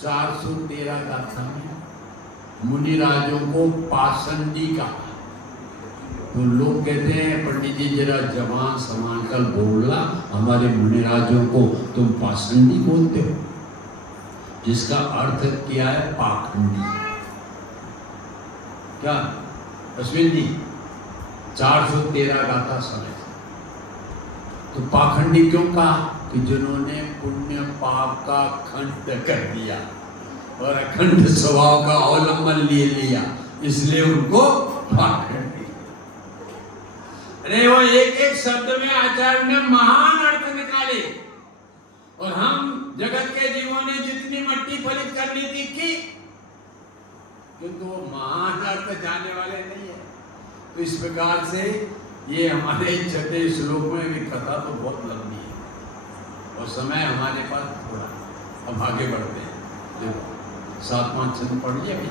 413 गाथा में मुनिराजों को पाषंडी कहा। तो लोग कहते हैं पंडित जी जरा जवान समान कर बोलना, हमारे मुनिराजों को तुम पाषंडी बोलते हो, जिसका अर्थ क्या है? पाखंडी। क्या अश्विन जी? 413 गाथा समय तो पाखंडी क्यों कहा? कि जिन्होंने पुण्य पाप का खंड कर दिया और अखंड स्वभाव का अवलंबन ले लिया, इसलिए उनको पाखंडी। अरे वो एक एक शब्द में आचार्य ने महान अर्थ निकाले, और हम जगत के जीवों ने जितनी मट्टी फलित करनी थी की, किंतु वो महान अर्थ जाने वाले नहीं है। तो इस प्रकार से ये हमारे 6 श्लोक में भी कथा तो बहुत लंबी है और समय हमारे पास थोड़ा। अब आगे बढ़ते हैं। देखो 7वां छंद पढ़ लिया भाई।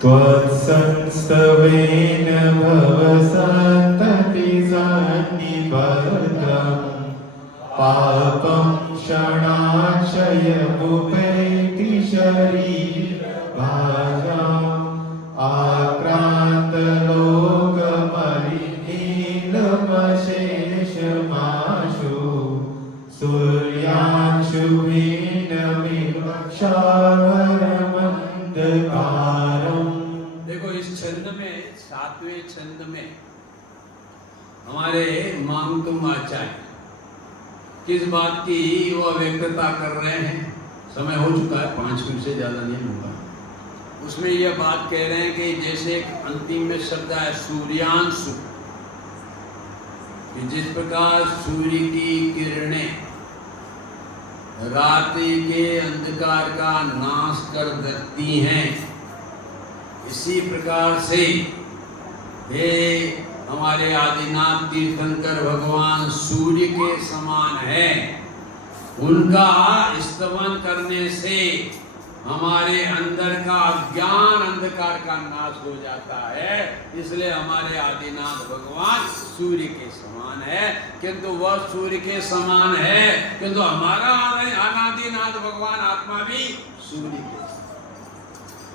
त्वत्संस्तवेन भवसन्तति सन्निबद्धं पापं क्षणाक्षयमुपैति शरीरभाजाम् आक्रान्तलोकमलिनीलमशेषमाशु सूर्याक्षुहीनमिवक्षावरमन्धकारम्। देखो इस छंद में, 7वें छंद में हमारे मांगतुम आचार्य किस बात की वो व्यक्तता कर रहे हैं? समय हो चुका है, 5 मिनट से ज्यादा नहीं होगा। उसमें यह बात कह रहे हैं कि जैसे अंतिम में शब्द है सूर्यांशु, कि जिस प्रकार सूर्य की किरणें रात्रि के अंधकार का नाश कर देती हैं, इसी प्रकार से हे हमारे आदिनाथ तीर्थंकर भगवान सूर्य के समान है। उनका स्तवन करने से हमारे अंदर का अज्ञान अंधकार का नाश हो जाता है, इसलिए हमारे आदिनाथ भगवान सूर्य के समान है। किंतु वह सूर्य के समान है, किंतु हमारा अनादिनाथ भगवान आत्मा भी सूर्य के समान।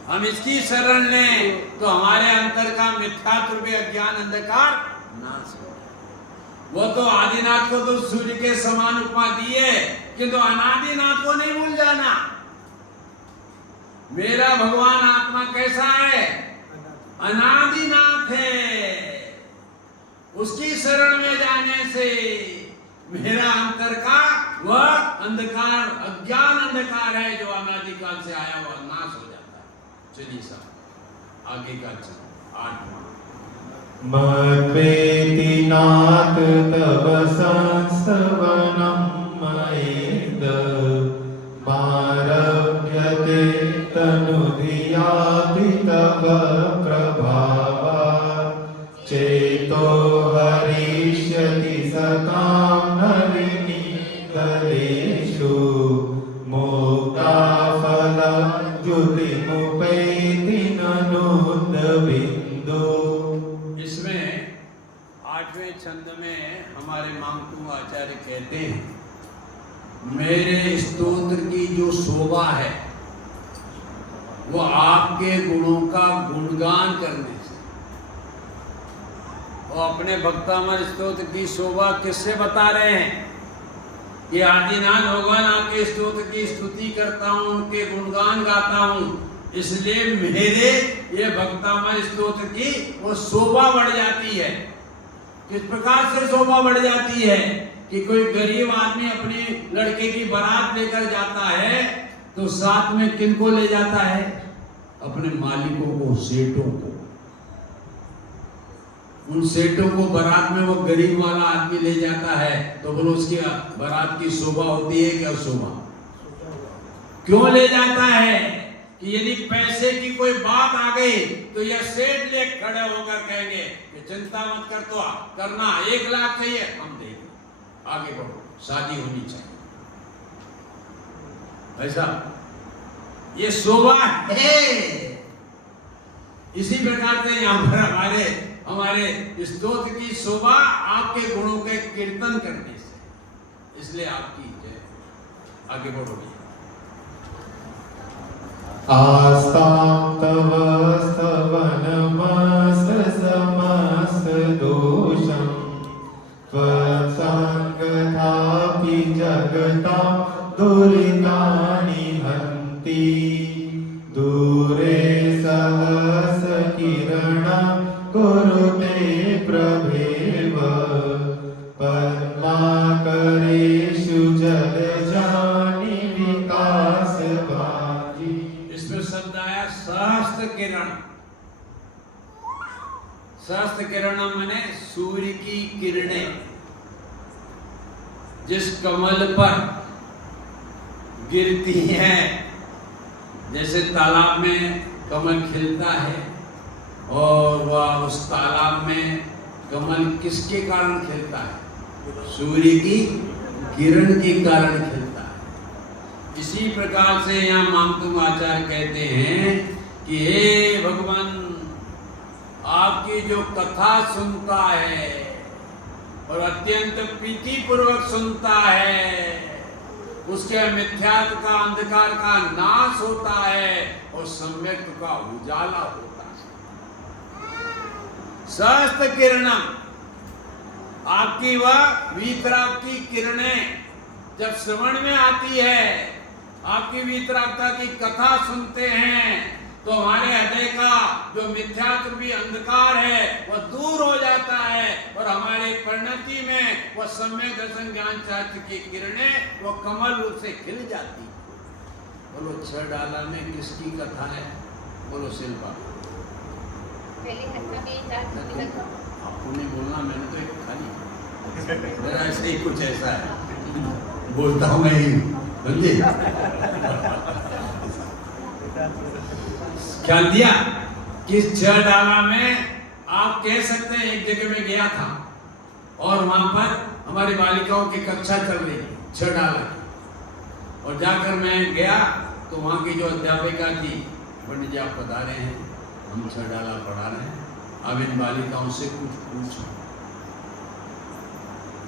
हम इसकी शरण लें तो हमारे अंतर का मिथ्यात्व रूपी अज्ञान अंधकार नाश हो। वो तो आदिनाथ को तो सूर्य के समान उपमा दिए, किंतु अनादिनाथ को नहीं भूल जाना। मेरा भगवान आत्मा कैसा है? अनादिनाथ है। उसकी शरण में जाने से मेरा अंतर का वह अंधकार, अज्ञान अंधकार है जो अनादिकाल से आया हुआ नाश हो जाता है। चलिए साहब आगे का चल 8वां। मत्वेति नाथ तव संस्तवनं मयेद मारभ्यते तनुधियापि तव प्रभावात् चेतो हरिष्यति सतां नलिनीतलेषु मुक्ताफलद्युतिमुपैति ननोन्दबिन्दु। इसमें 8वें छंद में हमारे मांगतु आचार्य कहते हैं, मेरे स्तोत्र की जो शोभा है वो आपके गुणों का गुणगान करने से। और अपने भक्तामर स्तोत्र की शोभा किससे बता रहे हैं? कि आदिनाथ भगवान आपके स्तोत्र की स्तुति करता हूँ, उनके गुणगान गाता हूँ, इसलिए मेरे ये भक्तामय स्तोत्र की वो शोभा बढ़ जाती है। किस प्रकार से शोभा बढ़ जाती है? कि कोई गरीब आदमी अपने लड़के की बारात लेकर जाता है तो साथ में किनको ले जाता है? अपने मालिकों को, सेठों को। उन सेठों को बारात में वो गरीब वाला आदमी ले जाता है तो बोलो उसकी बारात की शोभा होती है क्या? शोभा क्यों ले जाता है? कि यदि पैसे की कोई बात आ गई तो यह सेठ ले खड़े होकर कहेंगे कि चिंता मत कर, तो करना 1 लाख चाहिए हम देंगे, आगे बढ़ो, शादी होनी चाहिए। ऐसा ये शोभा है। इसी प्रकार से यहाँ पर हमारे स्तोत्र की शोभा आपके गुणों के कीर्तन करने से, इसलिए आपकी जय। आगे बढ़ो भैया। आस्तां तव स्तवनमस्तसमस्तदोषं त्वत्सङ्गतापि जगतां दुरितानि हन्ति दूरे सहस्रकिरणं कुरुते प्रभेव सहस्त्र किरणम माने सूर्य की किरणें जिस कमल पर गिरती हैं, जैसे तालाब में कमल खिलता है और वह उस तालाब में कमल किसके कारण खिलता है? सूर्य की किरण के कारण खिलता है। इसी प्रकार से यहाँ मामतुम आचार्य कहते हैं कि हे भगवान, आपकी जो कथा सुनता है और अत्यंत प्रीति पूर्वक सुनता है, उसके मिथ्यात्व का अंधकार का नाश होता है और सम्यक् का उजाला होता है। सहस्त्र किरणम, आपकी वह वीतराग की किरणें जब श्रवण में आती है, आपकी वीतरागता की कथा सुनते हैं, तो हमारे हृदय का जो मिथ्यात्व भी अंधकार है वह दूर हो जाता है और हमारे परिणति में वह सम्यक दर्शन ज्ञान शास्त्र की किरणें वो कमल रूप से खिल जाती। बोलो 6 डाला में किसकी कथा है? बोलो शिल्पा। आपको नहीं बोलना, मैंने तो एक खाली मेरा ऐसे ही कुछ ऐसा है, बोलता हूँ मैं ही, समझे? ख्याल दिया कि 6 डाला में आप कह सकते हैं एक जगह में गया था और वहां पर हमारी बालिकाओं की कक्षा चल रही थी 6 डाला की, और जाकर मैं गया तो वहां की जो अध्यापिका थी, पंडित जी आप बता रहे हैं हम 6 डाला पढ़ा रहे हैं, अब इन बालिकाओं से कुछ पूछो।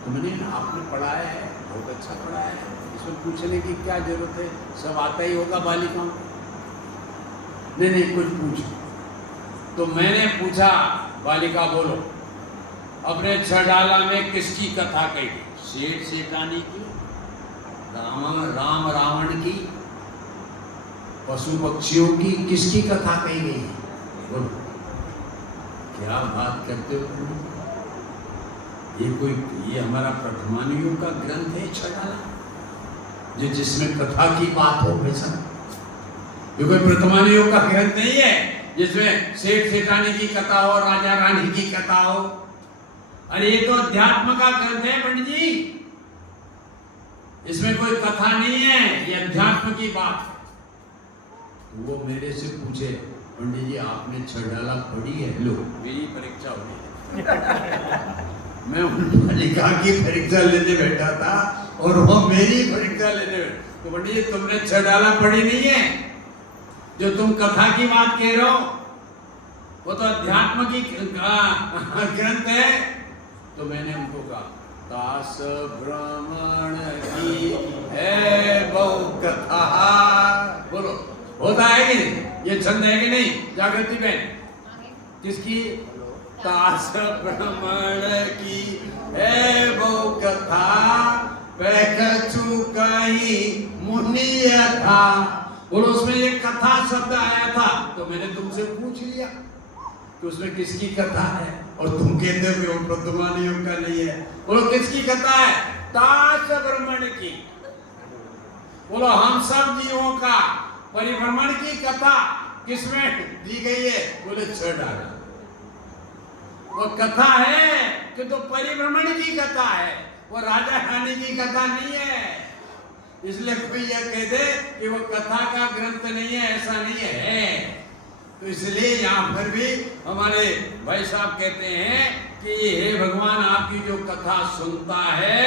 तो मैंने आपने पढ़ाया है, बहुत अच्छा पढ़ाया है, इसमें पूछने की क्या जरूरत है, सब आता ही होगा बालिकाओं को। नहीं कुछ पूछो। तो मैंने पूछा, बालिका बोलो अपने 6 डाला में किसकी कथा कही? सेठ सेठानी की, राम रावण की, पशु पक्षियों की, किसकी कथा कही गई? बोलो क्या बात करते हो तुम? ये हमारा प्रथमानियों का ग्रंथ है 6 डाला, जो जिसमें कथा की बात हो। वैसा ये कोई प्रथमानियों का ग्रंथ नहीं है जिसमें सेठ सेठानी की कथा हो, राजा रानी की कथा हो। अरे ये तो अध्यात्म का ग्रंथ है पंडित जी, इसमें कोई कथा नहीं है, ये अध्यात्म की बात है। वो मेरे से पूछे, पंडित जी आपने 6 डाला पढ़ी है? लो मेरी परीक्षा हो गई। मैं उन बालिका की परीक्षा लेने बैठा था और वो मेरी परीक्षा लेने बैठा। तो पंडित जी तुमने 6 डाला पढ़ी नहीं है? जो तुम कथा की बात कह रहे हो वो तो अध्यात्म की ग्रंथ है। तो मैंने उनको कहा दास भ्रमण की है बहु कथा। बोलो होता है कि नहीं? ये छंद है कि नहीं? जागृति बहन किसकी? दास भ्रमण की है बहु कथा, पैकचू कहीं मुनिया था। बोलो उसमें ये कथा शब्द आया था, तो मैंने तुमसे पूछ लिया कि उसमें किसकी कथा है, और तुम कहते हो वो प्रथमानियों का नहीं है। बोलो किसकी कथा है? दास भ्रमण की। बोलो हम सब जीवों का परिभ्रमण की कथा किसमें दी गई है? बोले 6 डाला। वो कथा है कि तो परिभ्रमण की कथा है, वो राजा रानी की कथा नहीं है। इसलिए कोई यह कह दे कि वो कथा का ग्रंथ नहीं है, ऐसा नहीं है। तो इसलिए यहाँ पर भी हमारे भाई साहब कहते हैं कि हे भगवान आपकी जो कथा सुनता है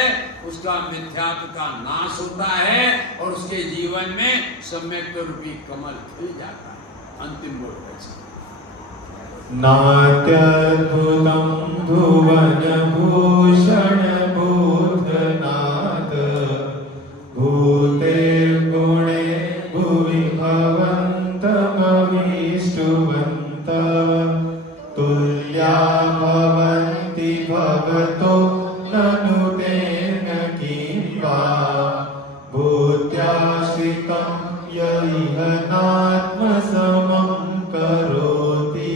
उसका मिथ्यात्व का नाश होता है और उसके जीवन में सम्यक रूपी कमल खिल जाता है। अंतिम बोल ऐसा नात्यद्भुतं भुवन भूषण भूतनाथ भूते गुणे भुवि भवन्तमभीष्टुवन्त तुल्या भवन्ति भवतो ननु तेन किं वा भूत्याश्रितं य इह नात्मसमं करोति।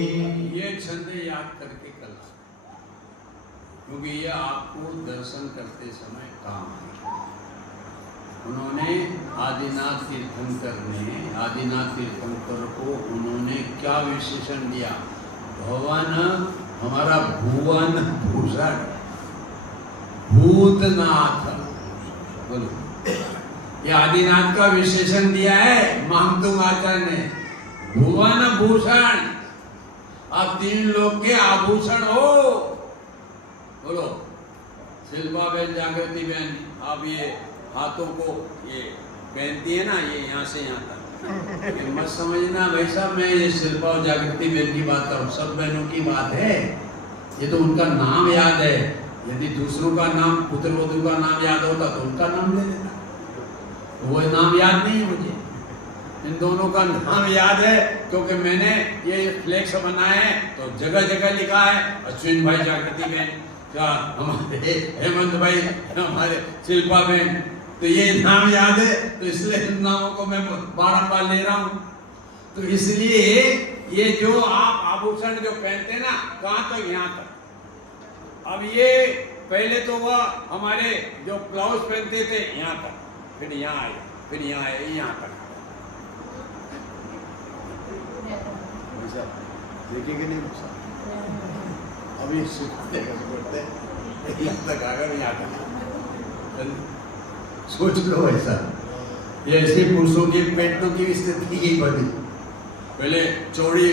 ये छंद याद करके कल, क्योंकि ये आपको दर्शन करते समय काम है। उन्होंने आदिनाथ तीर्थंकर को उन्होंने क्या विशेषण दिया? भवन हमारा भुवन भूषण भूतनाथ। बोलो, ये आदिनाथ का विशेषण दिया है महंतुंग आचार्य ने, भुवन भूषण। आप 3 लोग के आभूषण हो। बोलो, शिल्पा बहन, जागृति बहन, आप ये हाथों को ये पहनती है ना, ये यहाँ से यहाँ तक। ये मत समझना भाई साहब, मैं ये शिल्पा और जागृति बहन की बात करूँ, सब बहनों की बात है। ये तो उनका नाम याद है। यदि दूसरों का नाम, पुत्र वधू का नाम याद होता तो उनका नाम ले लेता, तो वो नाम याद नहीं है मुझे। इन दोनों का नाम याद है क्योंकि मैंने ये फ्लेक्स बनाए हैं, तो जगह जगह लिखा है अश्विन भाई जागृति बहन, क्या हमारे हेमंत भाई, हमारे शिल्पा बहन, तो ये नाम याद है, तो इसलिए इन नामों को मैं बारंबार ले रहा हूँ। तो इसलिए ये जो आप आभूषण जो पहनते हैं ना, कहाँ तक, यहाँ तक। अब ये पहले तो वह हमारे जो ब्लाउज पहनते थे यहाँ तक, फिर यहाँ आए, फिर यहाँ आए, यहाँ तक। देखेंगे नहीं अभी यहाँ तक आ गया, यहाँ तक। सोच लो ऐसा, ये ऐसे पुरुषों की पेटों की स्थिति ही बनी। पहले चौड़ी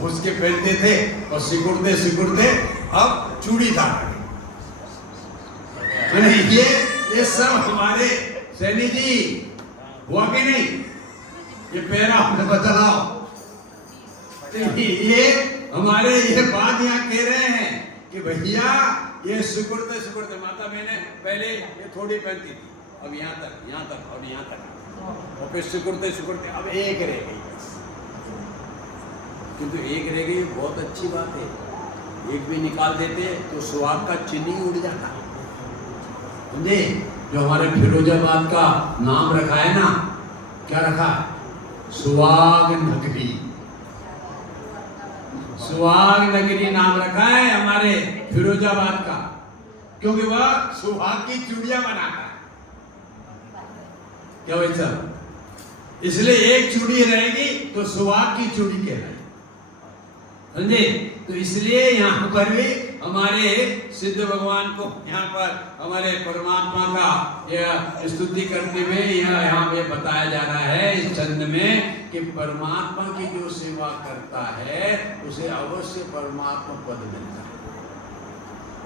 घुस के पहनते थे और सिकुड़ते सिकुड़ते अब चूड़ीदार। ये सब हमारे सैनी जी हुआ कि नहीं? ये पहरा आपने बदलाओ। ये हमारे ये बात यहाँ कह रहे हैं कि भैया ये सिकुड़ते सिकुड़ते, माता मैंने पहले ये थोड़ी पहनती थी, अब यहाँ तक और यहाँ तक, और फिर सिकुड़ते सिकुड़ते अब एक रह गई बस। किंतु एक रह गई बहुत अच्छी बात है, एक भी निकाल देते तो सुहाग का चिन्ह ही उड़ जाता। समझे? जो हमारे फिरोजाबाद का नाम रखा है ना, क्या रखा है? सुहाग नगरी। सुहाग नगरी नाम रखा है हमारे फिरोजाबाद का, क्योंकि वह सुहाग की चूड़ियां बनाता है। क्या भाई साहब? इसलिए एक चूड़ी रहेगी तो सुहाग की चूड़ी कहलाएगी। समझे? तो इसलिए यहाँ पर भी हमारे सिद्ध भगवान को, यहाँ पर हमारे परमात्मा का यह स्तुति करते हुए यहाँ पे बताया जा रहा है इस छंद में कि परमात्मा की जो सेवा करता है उसे अवश्य परमात्मा पद मिलता है।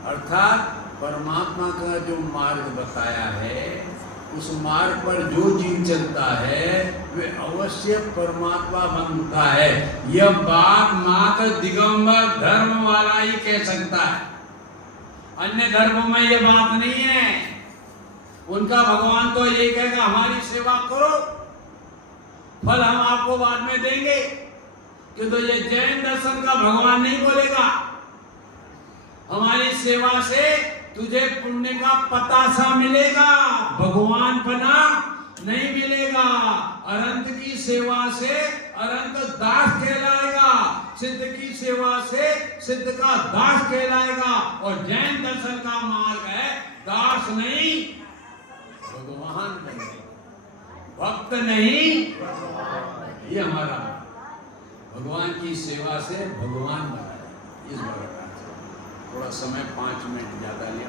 अर्थात परमात्मा का जो मार्ग बताया है उस मार्ग पर जो जीव चलता है वे अवश्य परमात्मा बनता है। यह बात मात्र दिगंबर धर्म वाला ही कह सकता है, अन्य धर्मों में यह बात नहीं है। उनका भगवान तो यही कहेगा हमारी सेवा करो, फल हम आपको बाद में देंगे। किंतु ये जैन दर्शन का भगवान नहीं बोलेगा हमारी सेवा से तुझे पुण्य का पतासा मिलेगा, भगवान पना नहीं मिलेगा। अनंत की सेवा से अनंत दास कहलाएगा, सिद्ध की सेवा से सिद्ध का दास कहलाएगा। और जैन दर्शन का मार्ग है दास नहीं भगवान बने, भक्त नहीं। ये हमारा भगवान की सेवा से भगवान बना है। इस बार थोड़ा समय 5 मिनट ज्यादा लिया।